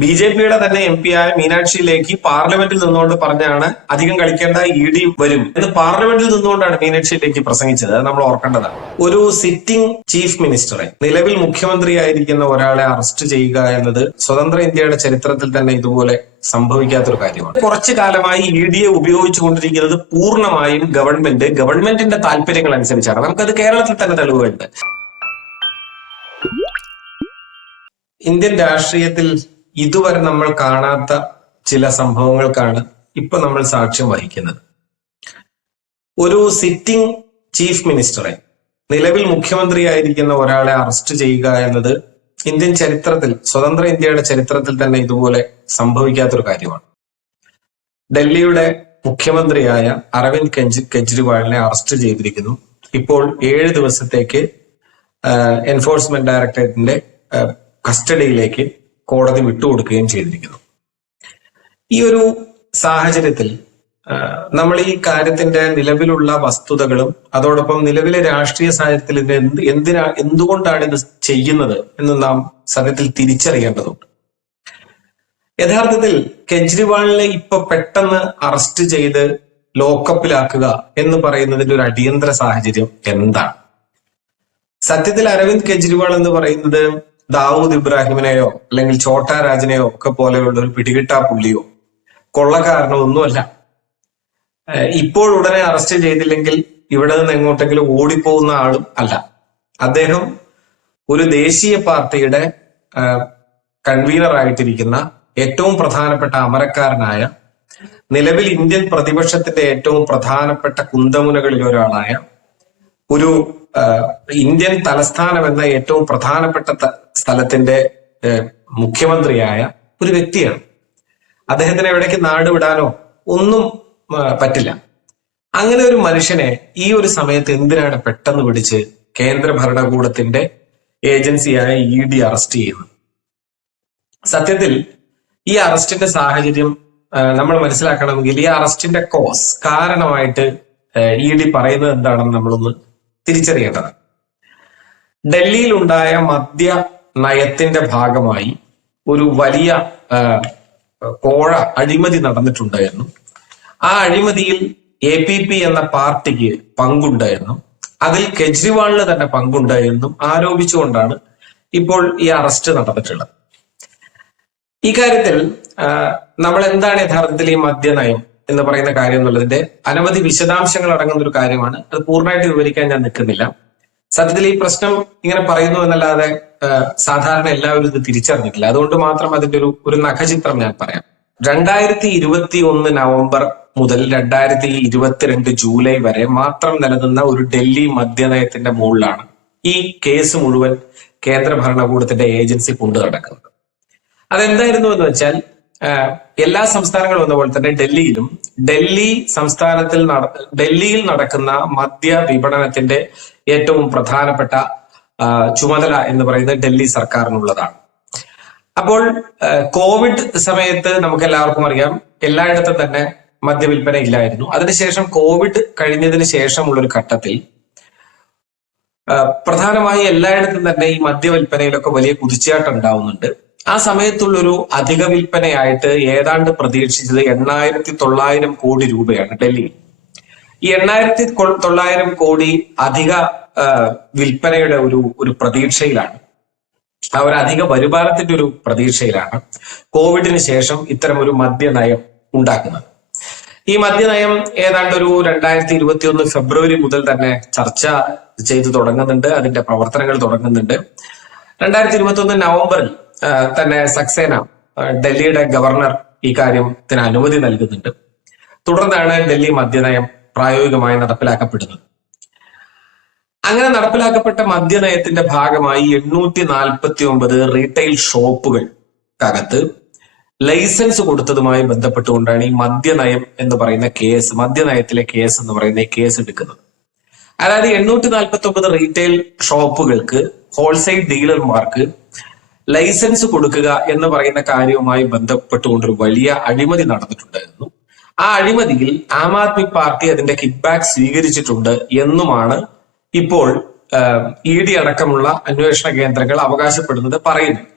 ബി.ജെ.പിയുടെ തന്നെ എം.പി ആയ മീനാക്ഷി ലേഖി പാർലമെന്റിൽ നിന്നുകൊണ്ട് പറഞ്ഞാണ് അധികം കളിക്കേണ്ട ഇ.ഡി വരും എന്ന്. പാർലമെന്റിൽ നിന്നുകൊണ്ടാണ് മീനാക്ഷി ലേഖി പ്രസംഗിച്ചത്. അത് നമ്മൾ ഓർക്കേണ്ടതാണ്. ഒരു സിറ്റിംഗ് ചീഫ് മിനിസ്റ്ററെ, നിലവിൽ മുഖ്യമന്ത്രിയായിരിക്കുന്ന ഒരാളെ അറസ്റ്റ് ചെയ്യുക എന്നത് സ്വതന്ത്ര ഇന്ത്യയുടെ ചരിത്രത്തിൽ തന്നെ ഇതുപോലെ സംഭവിക്കാത്തൊരു കാര്യമാണ്. കുറച്ചു കാലമായി ഇ.ഡിയെ ഉപയോഗിച്ചുകൊണ്ടിരിക്കുന്നത് പൂർണ്ണമായും ഗവൺമെന്റിന്റെ താല്പര്യങ്ങൾ അനുസരിച്ചാണ്. നമുക്കത് കേരളത്തിൽ തന്നെ തെളിവുകളുണ്ട്. ഇന്ത്യൻ രാഷ്ട്രീയത്തിൽ ഇതുവരെ നമ്മൾ കാണാത്ത ചില സംഭവങ്ങൾക്കാണ് ഇപ്പൊ നമ്മൾ സാക്ഷ്യം വഹിക്കുന്നത്. ഒരു സിറ്റിംഗ് ചീഫ് മിനിസ്റ്ററെ, നിലവിൽ മുഖ്യമന്ത്രിയായിരിക്കുന്ന ഒരാളെ അറസ്റ്റ് ചെയ്യുക എന്നത് ഇന്ത്യൻ ചരിത്രത്തിൽ, സ്വതന്ത്ര ഇന്ത്യയുടെ ചരിത്രത്തിൽ തന്നെ ഇതുപോലെ സംഭവിക്കാത്തൊരു കാര്യമാണ്. ഡൽഹിയുടെ മുഖ്യമന്ത്രിയായ അരവിന്ദ് കെജ്രിവാളിനെ അറസ്റ്റ് ചെയ്തിരിക്കുന്നു. ഇപ്പോൾ 7 ദിവസത്തേക്ക് എൻഫോഴ്സ്മെന്റ് ഡയറക്ടറേറ്റിന്റെ കസ്റ്റഡിയിലേക്ക് കോടതി വിട്ടുകൊടുക്കുകയും ചെയ്തിരിക്കുന്നു. ഈ ഒരു സാഹചര്യത്തിൽ നമ്മൾ ഈ കാര്യത്തിന്റെ നിലവിലുള്ള വസ്തുതകളും അതോടൊപ്പം നിലവിലെ രാഷ്ട്രീയ സാഹചര്യത്തിൽ ഇത് എന്തുകൊണ്ടാണ് ഇത് ചെയ്യുന്നത് എന്ന് നാം സത്യത്തിൽ തിരിച്ചറിയേണ്ടതുണ്ട്. യഥാർത്ഥത്തിൽ കെജ്രിവാളിനെ ഇപ്പൊ പെട്ടെന്ന് അറസ്റ്റ് ചെയ്ത് ലോക്കപ്പിലാക്കുക എന്ന് പറയുന്നതിന്റെ ഒരു അടിയന്തര സാഹചര്യം എന്താണ്? സത്യത്തിൽ അരവിന്ദ് കെജ്രിവാൾ എന്ന് പറയുന്നത് ദാവൂദ് ഇബ്രാഹിമിനെയോ അല്ലെങ്കിൽ ഛോട്ടാ രാജനെയോ ഒക്കെ പോലെയുള്ള ഒരു പിടികിട്ടാ പുള്ളിയോ കൊള്ളക്കാരനോ ഒന്നുമല്ല. ഇപ്പോൾ ഉടനെ അറസ്റ്റ് ചെയ്തില്ലെങ്കിൽ ഇവിടെ നിന്ന് എങ്ങോട്ടെങ്കിലും ഓടിപ്പോകുന്ന ആളും അല്ല. അദ്ദേഹം ഒരു ദേശീയ പാർട്ടിയുടെ കൺവീനർ ആയിട്ടിരിക്കുന്ന ഏറ്റവും പ്രധാനപ്പെട്ട അമരക്കാരനായ, നിലവിൽ ഇന്ത്യൻ പ്രതിപക്ഷത്തിന്റെ ഏറ്റവും പ്രധാനപ്പെട്ട കുന്തമുനകളിൽ ഒരാളായ, ഒരു ഇന്ത്യൻ തലസ്ഥാനം എന്ന ഏറ്റവും പ്രധാനപ്പെട്ട സ്ഥലത്തിന്റെ മുഖ്യമന്ത്രിയായ ഒരു വ്യക്തിയാണ്. അദ്ദേഹത്തിന് എവിടേക്ക് നാട് വിടാനോ ഒന്നും പറ്റില്ല. അങ്ങനെ ഒരു മനുഷ്യനെ ഈ ഒരു സമയത്ത് എന്തിനാണ് പെട്ടെന്ന് പിടിച്ച് കേന്ദ്ര ഭരണകൂടത്തിന്റെ ഏജൻസിയായ ഇ.ഡി അറസ്റ്റ് ചെയ്യുന്നത്? സത്യത്തിൽ ഈ അറസ്റ്റിന്റെ സാഹചര്യം നമ്മൾ മനസ്സിലാക്കണമെങ്കിൽ ഈ അറസ്റ്റിന്റെ കാരണമായിട്ട് ഇ.ഡി പറയുന്നത് എന്താണെന്ന് നമ്മളൊന്ന് തിരിച്ചറിയേണ്ടതാണ്. ഡൽഹിയിലുണ്ടായ മദ്യ നയത്തിന്റെ ഭാഗമായി ഒരു വലിയ കോഴ അഴിമതി നടന്നിട്ടുണ്ട് എന്നും ആ അഴിമതിയിൽ APP എന്ന പാർട്ടിക്ക് പങ്കുണ്ട് എന്നും അതിൽ കെജ്രിവാളിന് തന്നെ പങ്കുണ്ട് എന്നും ആരോപിച്ചുകൊണ്ടാണ് ഇപ്പോൾ ഈ അറസ്റ്റ് നടന്നിട്ടുള്ളത്. ഈ കാര്യത്തിൽ നമ്മൾ എന്താണ് യഥാർത്ഥത്തിൽ ഈ മദ്യനയം എന്ന് പറയുന്ന കാര്യം എന്നുള്ളതിന്റെ അനവധി വിശദാംശങ്ങൾ അടങ്ങുന്ന ഒരു കാര്യമാണ്. അത് പൂർണ്ണമായിട്ട് വിവരിക്കാൻ ഞാൻ നിൽക്കുന്നില്ല. സത്യത്തിൽ ഈ പ്രശ്നം ഇങ്ങനെ പറയുന്നു എന്നല്ലാതെ സാധാരണ എല്ലാവരും ഇത് തിരിച്ചറിഞ്ഞിട്ടില്ല. അതുകൊണ്ട് മാത്രം അതിന്റെ ഒരു നഖചിത്രം ഞാൻ പറയാം. 2021 നവംബർ മുതൽ 2022 ജൂലൈ വരെ മാത്രം നിലനിന്ന ഒരു ഡൽഹി മദ്യനയത്തിന്റെ മുകളിലാണ് ഈ കേസ് മുഴുവൻ കേന്ദ്ര ഭരണകൂടത്തിന്റെ ഏജൻസി കൊണ്ടു നടക്കുന്നത്. അതെന്തായിരുന്നു എന്ന് വെച്ചാൽ, എല്ലാ സംസ്ഥാനങ്ങളും എന്ന പോലെ തന്നെ ഡൽഹിയിൽ നടക്കുന്ന മദ്യ വിപണനത്തിന്റെ ഏറ്റവും പ്രധാനപ്പെട്ട ചുമതല എന്ന് പറയുന്നത് ഡൽഹി സർക്കാരിനുള്ളതാണ്. അപ്പോൾ കോവിഡ് സമയത്ത് നമുക്ക് എല്ലാവർക്കും അറിയാം, എല്ലായിടത്തും തന്നെ മദ്യവില്പന ഇല്ലായിരുന്നു. അതിനുശേഷം കോവിഡ് കഴിഞ്ഞതിന് ശേഷമുള്ള ഒരു ഘട്ടത്തിൽ പ്രധാനമായി എല്ലായിടത്തും തന്നെ ഈ മദ്യവില്പനയിലൊക്കെ വലിയ കുതിച്ചുചാട്ടം ഉണ്ടാവുന്നുണ്ട്. ആ സമയത്തുള്ളൊരു അധിക വിൽപ്പനയായിട്ട് ഏതാണ്ട് പ്രതീക്ഷിച്ചത് 8,900 കോടി രൂപയാണ് ഡൽഹിയിൽ. ഈ 8,900 കോടി അധിക വിൽപ്പനയുടെ ഒരു പ്രതീക്ഷയിലാണ്, ആ ഒരു അധിക വരുമാനത്തിന്റെ ഒരു പ്രതീക്ഷയിലാണ് കോവിഡിന് ശേഷം ഇത്തരം ഒരു മദ്യനയം ഉണ്ടാക്കുന്നത്. ഈ മദ്യനയം ഏതാണ്ട് ഒരു 2021 ഫെബ്രുവരി മുതൽ തന്നെ ചർച്ച ചെയ്തു തുടങ്ങുന്നുണ്ട്, അതിന്റെ പ്രവർത്തനങ്ങൾ തുടങ്ങുന്നുണ്ട്. 2021 നവംബറിൽ തന്നെ സക്സേന, ഡൽഹിയുടെ ഗവർണർ, ഈ കാര്യത്തിന് അനുമതി നൽകുന്നുണ്ട്. തുടർന്നാണ് ഡൽഹി മദ്യനയം പ്രായോഗികമായി നടപ്പിലാക്കപ്പെടുന്നത്. അങ്ങനെ നടപ്പിലാക്കപ്പെട്ട മദ്യനയത്തിന്റെ ഭാഗമായി 849 റീറ്റെയിൽ ഷോപ്പുകൾക്കകത്ത് ലൈസൻസ് കൊടുത്തതുമായി ബന്ധപ്പെട്ടുകൊണ്ടാണ് ഈ മദ്യനയം എന്ന് പറയുന്ന കേസ്, മദ്യനയത്തിലെ കേസ് എന്ന് പറയുന്ന ഈ കേസ് എടുക്കുന്നത്. അതായത് 849 റീറ്റെയിൽ ഷോപ്പുകൾക്ക്, ഹോൾസെയിൽ ഡീലർമാർക്ക് ലൈസൻസ് കൊടുക്കുക എന്ന് പറയുന്ന കാര്യവുമായി ബന്ധപ്പെട്ടുകൊണ്ടൊരു വലിയ അഴിമതി നടന്നിട്ടുണ്ടായിരുന്നു. ആ അഴിമതിയിൽ ആം ആദ്മി പാർട്ടി അതിന്റെ കിക്ക് ബാക്ക് സ്വീകരിച്ചിട്ടുണ്ട് എന്നുമാണ് ഇപ്പോൾ ഇ.ഡി അടക്കമുള്ള അന്വേഷണ കേന്ദ്രങ്ങൾ അവകാശപ്പെടുന്നത്, പറയുന്നത്.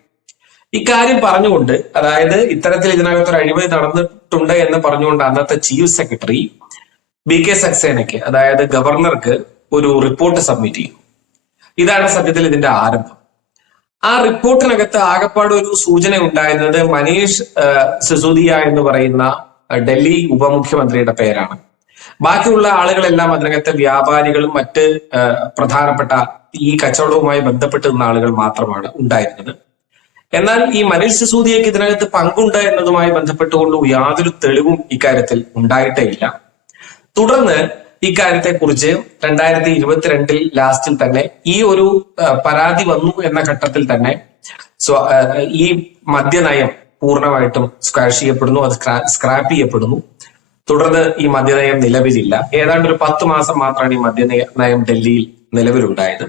ഇക്കാര്യം പറഞ്ഞുകൊണ്ട്, അതായത് ഇത്തരത്തിൽ ഇതിനകത്തൊരു അഴിമതി നടന്നിട്ടുണ്ട് എന്ന് പറഞ്ഞുകൊണ്ട് അന്നത്തെ ചീഫ് സെക്രട്ടറി BK സക്സേനയ്ക്ക്, അതായത് ഗവർണർക്ക് ഒരു റിപ്പോർട്ട് സബ്മിറ്റ് ചെയ്തു. ഇതാണ് സത്യത്തിൽ ഇതിന്റെ ആരംഭം. ആ റിപ്പോർട്ടിനകത്ത് ആകപ്പാട് ഒരു സൂചന ഉണ്ടായിരുന്നത് മനീഷ് സിസോദിയ എന്ന് പറയുന്ന ഡൽഹി ഉപമുഖ്യമന്ത്രിയുടെ പേരാണ്. ബാക്കിയുള്ള ആളുകളെല്ലാം അതിനകത്ത് വ്യാപാരികളും മറ്റ് പ്രധാനപ്പെട്ട ഈ കച്ചവടവുമായി ബന്ധപ്പെട്ട് നിന്ന ആളുകൾ മാത്രമാണ് ഉണ്ടായിരുന്നത്. എന്നാൽ ഈ മനീഷ് സിസോദിയക്ക് ഇതിനകത്ത് പങ്കുണ്ട് എന്നതുമായി ബന്ധപ്പെട്ടുകൊണ്ട് യാതൊരു തെളിവും ഇക്കാര്യത്തിൽ ഉണ്ടായിട്ടേ ഇല്ല. തുടർന്ന് ഇക്കാര്യത്തെക്കുറിച്ച് 2022 ലാസ്റ്റിൽ തന്നെ ഈ ഒരു പരാതി വന്നു എന്ന ഘട്ടത്തിൽ തന്നെ ഈ മദ്യനയം പൂർണ്ണമായിട്ടും സ്ക്വാഷ് ചെയ്യപ്പെടുന്നു, അത് സ്ക്രാപ്പ് ചെയ്യപ്പെടുന്നു. തുടർന്ന് ഈ മദ്യനയം നിലവിലില്ല. ഏതാണ്ട് ഒരു 10 മാസം മാത്രമാണ് ഈ മദ്യനയം ഡൽഹിയിൽ നിലവിലുണ്ടായത്.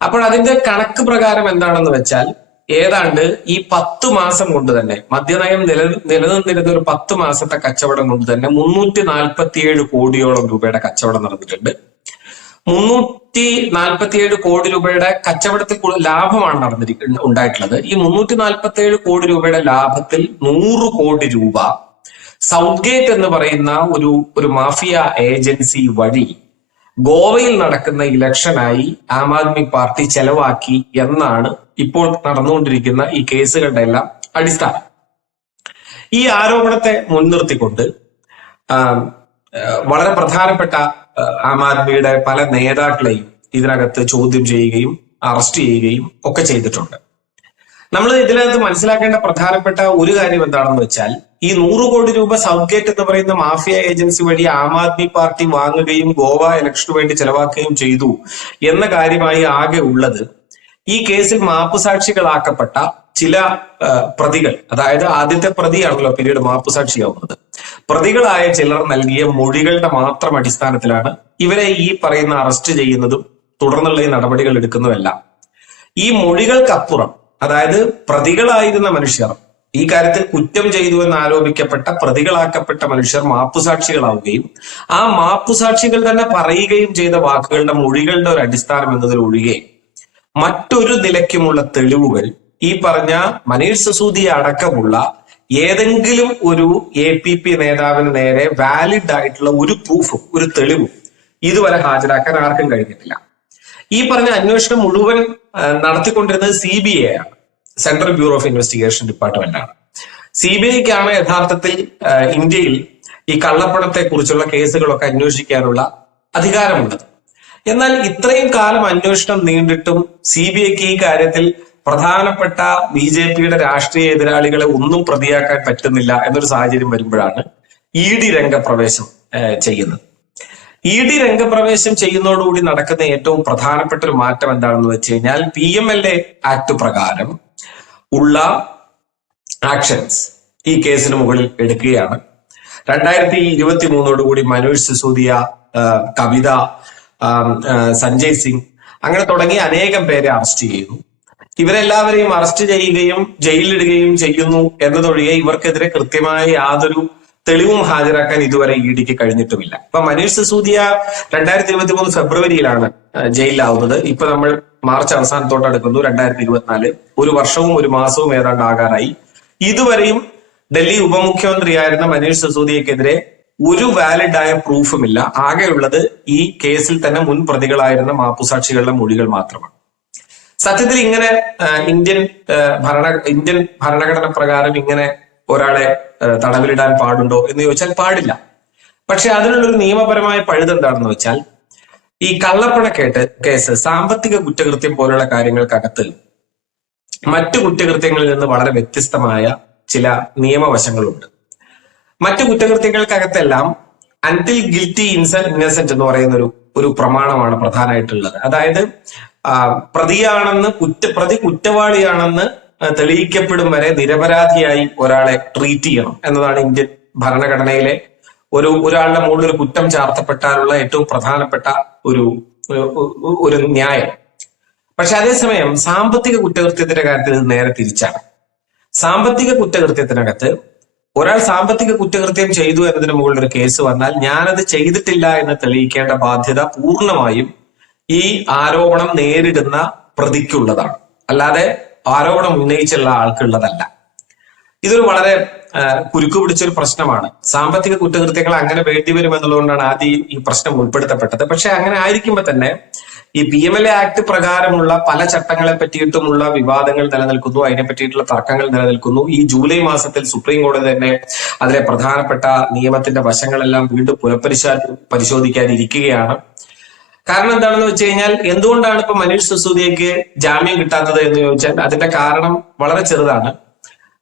അപ്പോൾ അതിന്റെ കണക്ക് പ്രകാരം എന്താണെന്ന് വെച്ചാൽ, ഏതാണ്ട് ഈ 10 മാസം കൊണ്ട് തന്നെ മദ്യനയം നിലനിന്നിരുന്ന ഒരു 10 മാസത്തെ കച്ചവടം കൊണ്ട് തന്നെ 347 കോടിയോളം രൂപയുടെ കച്ചവടം നടന്നിട്ടുണ്ട്. 347 കോടി രൂപയുടെ കച്ചവടത്തിൽ ലാഭമാണ് ഉണ്ടായിട്ടുള്ളത്. ഈ 347 കോടി രൂപയുടെ ലാഭത്തിൽ 100 കോടി രൂപ സൗത്ത് ഗേറ്റ് എന്ന് പറയുന്ന ഒരു മാഫിയ ഏജൻസി വഴി ഗോവയിൽ നടക്കുന്ന ഇലക്ഷനായി ആം ആദ്മി പാർട്ടി ചെലവാക്കി എന്നാണ് ഇപ്പോൾ നടന്നുകൊണ്ടിരിക്കുന്ന ഈ കേസുകളുടെ എല്ലാം അടിസ്ഥാനം. ഈ ആരോപണത്തെ മുൻനിർത്തിക്കൊണ്ട് വളരെ പ്രധാനപ്പെട്ട ആം ആദ്മിയുടെ പല നേതാക്കളെയും ഇതിനകത്ത് ചോദ്യം ചെയ്യുകയും അറസ്റ്റ് ചെയ്യുകയും ഒക്കെ ചെയ്തിട്ടുണ്ട്. നമ്മൾ ഇതിനകത്ത് മനസ്സിലാക്കേണ്ട പ്രധാനപ്പെട്ട ഒരു കാര്യം എന്താണെന്ന് വെച്ചാൽ, ഈ 100 കോടി രൂപ സൗത്ത് ഗേറ്റ് എന്ന് പറയുന്ന മാഫിയ ഏജൻസി വഴി ആം ആദ്മി പാർട്ടി വാങ്ങുകയും ഗോവ ഇലക്ഷന് വേണ്ടി ചെലവാക്കുകയും ചെയ്തു എന്ന കാര്യമായി ആകെ ഉള്ളത് ഈ കേസിൽ മാപ്പുസാക്ഷികളാക്കപ്പെട്ട ചില പ്രതികൾ, അതായത് ആദ്യത്തെ പ്രതിയാണല്ലോ പിന്നീട് മാപ്പുസാക്ഷിയാവുന്നത്, പ്രതികളായ ചിലർ നൽകിയ മൊഴികളുടെ മാത്രം അടിസ്ഥാനത്തിലാണ് ഇവരെ ഈ പറയുന്ന അറസ്റ്റ് ചെയ്യുന്നതും തുടർന്നുള്ള ഈ നടപടികൾ എടുക്കുന്നതുമെല്ലാം. ഈ മൊഴികൾക്കപ്പുറം, അതായത് പ്രതികളായിരുന്ന മനുഷ്യർ, ഈ കാര്യത്തിൽ കുറ്റം ചെയ്തു എന്ന് ആരോപിക്കപ്പെട്ട പ്രതികളാക്കപ്പെട്ട മനുഷ്യർ മാപ്പുസാക്ഷികളാവുകയും ആ മാപ്പുസാക്ഷികൾ തന്നെ പറയുകയും ചെയ്ത വാക്കുകളുടെ മൊഴികളുടെ ഒരു അടിസ്ഥാനം എന്നതിലൊഴികെ മറ്റൊരു നിലയ്ക്കുമുള്ള തെളിവുകൾ ഈ പറഞ്ഞ മനീഷ് സിസോദിയ അടക്കമുള്ള ഏതെങ്കിലും ഒരു APP നേതാവിന് നേരെ വാലിഡ് ആയിട്ടുള്ള ഒരു പ്രൂഫും ഒരു തെളിവും ഇതുവരെ ഹാജരാക്കാൻ ആർക്കും കഴിഞ്ഞിട്ടില്ല. ഈ പറഞ്ഞ അന്വേഷണം മുഴുവൻ നടത്തിക്കൊണ്ടിരുന്നത് CBI ആണ്, central bureau of investigation department ആണ്. CBIക്കാണ് യഥാർത്ഥത്തിൽ ഇന്ത്യയിൽ ഈ കള്ളപ്പണത്തെ കുറിച്ചുള്ള കേസുകളൊക്കെ അന്വേഷിക്കാനുള്ള അധികാരമുള്ളത്. എന്നാൽ ഇത്രയും കാലം അന്വേഷണം നീണ്ടിട്ടും CBIക്ക് ഈ കാര്യത്തിൽ പ്രധാനപ്പെട്ട BJPയുടെ രാഷ്ട്രീയ എതിരാളികളെ ഒന്നും പ്രതിയാക്കാൻ പറ്റുന്നില്ല എന്നൊരു സാഹചര്യം വരുമ്പോഴാണ് ED രംഗപ്രവേശം ചെയ്യുന്നത്. ED രംഗപ്രവേശം ചെയ്യുന്നതോടുകൂടി നടക്കുന്ന ഏറ്റവും പ്രധാനപ്പെട്ട ഒരു മാറ്റം എന്താണെന്ന് വെച്ച് കഴിഞ്ഞാൽ, PMLA ആക്ട് പ്രകാരം ഉള്ള ആക്ഷൻസ് ഈ കേസിന് മുകളിൽ എടുക്കുകയാണ്. 2023 മനീഷ് സിസോദിയ, കവിത, സഞ്ജയ് സിംഗ് അങ്ങനെ തുടങ്ങി അനേകം പേരെ അറസ്റ്റ് ചെയ്യുന്നു. ഇവരെല്ലാവരെയും അറസ്റ്റ് ചെയ്യുകയും ജയിലിലിടുകയും ചെയ്യുന്നു എന്നതൊഴികെ ഇവർക്കെതിരെ കൃത്യമായ യാതൊരു തെളിവും ഹാജരാക്കാൻ ഇതുവരെ EDക്ക് കഴിഞ്ഞിട്ടുമില്ല. ഇപ്പൊ മനീഷ് സിസോദിയ 2023 ഫെബ്രുവരിയിലാണ് ജയിലിലാവുന്നത്. ഇപ്പൊ നമ്മൾ മാർച്ച് അവസാനത്തോട്ട് അടുക്കുന്നു, 2024. ഒരു വർഷവും ഒരു മാസവും ഏതാണ്ട് ആകാറായി. ഇതുവരെയും ഡൽഹി ഉപമുഖ്യമന്ത്രിയായിരുന്ന മനീഷ് സിസോദിയക്കെതിരെ ഒരു വാലിഡ് ആയ പ്രൂഫുമില്ല. ആകെയുള്ളത് ഈ കേസിൽ തന്നെ മുൻ പ്രതികളായിരുന്ന മാപ്പുസാക്ഷികളുടെ മൊഴികൾ മാത്രമാണ്. സത്യത്തിൽ ഇങ്ങനെ ഇന്ത്യൻ ഭരണഘടന പ്രകാരം ഇങ്ങനെ ഒരാളെ തടവിലിടാൻ പാടുണ്ടോ എന്ന് ചോദിച്ചാൽ പാടില്ല. പക്ഷെ അതിനുള്ളൊരു നിയമപരമായ പഴുതെന്താണെന്ന് വെച്ചാൽ, ഈ കള്ളപ്പണ കേസ് സാമ്പത്തിക കുറ്റകൃത്യം പോലുള്ള കാര്യങ്ങൾക്കകത്ത് മറ്റു കുറ്റകൃത്യങ്ങളിൽ നിന്ന് വളരെ വ്യത്യസ്തമായ ചില നിയമവശങ്ങളുണ്ട്. മറ്റു കുറ്റകൃത്യങ്ങൾക്കകത്തെല്ലാം അൻടിൽ ഗിൽറ്റി ഇന്നസെന്റ് എന്ന് പറയുന്ന ഒരു പ്രമാണമാണ് പ്രധാനമായിട്ടുള്ളത്. അതായത് പ്രതി കുറ്റവാളിയാണെന്ന് തെളിയിക്കപ്പെടും വരെ നിരപരാധിയായി ഒരാളെ ട്രീറ്റ് ചെയ്യണം എന്നതാണ് ഇന്ത്യൻ ഭരണഘടനയിലെ ഒരാളുടെ മുകളിൽ ഒരു കുറ്റം ചാർത്തപ്പെട്ടാലുള്ള ഏറ്റവും പ്രധാനപ്പെട്ട ഒരു ന്യായം. പക്ഷെ അതേസമയം സാമ്പത്തിക കുറ്റകൃത്യത്തിന്റെ കാര്യത്തിൽ ഇത് നേരെ തിരിച്ചാണ്. സാമ്പത്തിക കുറ്റകൃത്യത്തിനകത്ത് ഒരാൾ സാമ്പത്തിക കുറ്റകൃത്യം ചെയ്തു എന്നതിന് മുകളിൽ ഒരു കേസ് വന്നാൽ ഞാനത് ചെയ്തിട്ടില്ല എന്ന് തെളിയിക്കേണ്ട ബാധ്യത പൂർണ്ണമായും ഈ ആരോപണം നേരിടുന്ന പ്രതിക്കുള്ളതാണ്. അല്ലാതെ ആരോപണം ഉന്നയിച്ചുള്ള ആൾക്കുള്ളതല്ല. ഇതൊരു വളരെ കുരുക്കു പിടിച്ചൊരു പ്രശ്നമാണ്. സാമ്പത്തിക കുറ്റകൃത്യങ്ങൾ അങ്ങനെ വേണ്ടിവരും എന്നുള്ളതുകൊണ്ടാണ് ആദ്യം ഈ പ്രശ്നം ഉൾപ്പെടുത്തപ്പെട്ടത്. പക്ഷെ അങ്ങനെ ആയിരിക്കുമ്പോൾ തന്നെ ഈ PMLA ആക്ട് പ്രകാരമുള്ള പല ചട്ടങ്ങളെ പറ്റിയിട്ടുമുള്ള വിവാദങ്ങൾ നിലനിൽക്കുന്നു, അതിനെ പറ്റിയിട്ടുള്ള തർക്കങ്ങൾ നിലനിൽക്കുന്നു. ഈ ജൂലൈ മാസത്തിൽ സുപ്രീം കോടതി തന്നെ അതിലെ പ്രധാനപ്പെട്ട നിയമത്തിന്റെ വശങ്ങളെല്ലാം വീണ്ടും പരിശോധിക്കാനിരിക്കുകയാണ്. കാരണം എന്താണെന്ന് വെച്ച് കഴിഞ്ഞാൽ, എന്തുകൊണ്ടാണ് ഇപ്പൊ മനീഷ് സിസോദിയയ്ക്ക് ജാമ്യം കിട്ടാത്തത് എന്ന് ചോദിച്ചാൽ അതിന്റെ കാരണം വളരെ ചെറുതാണ്.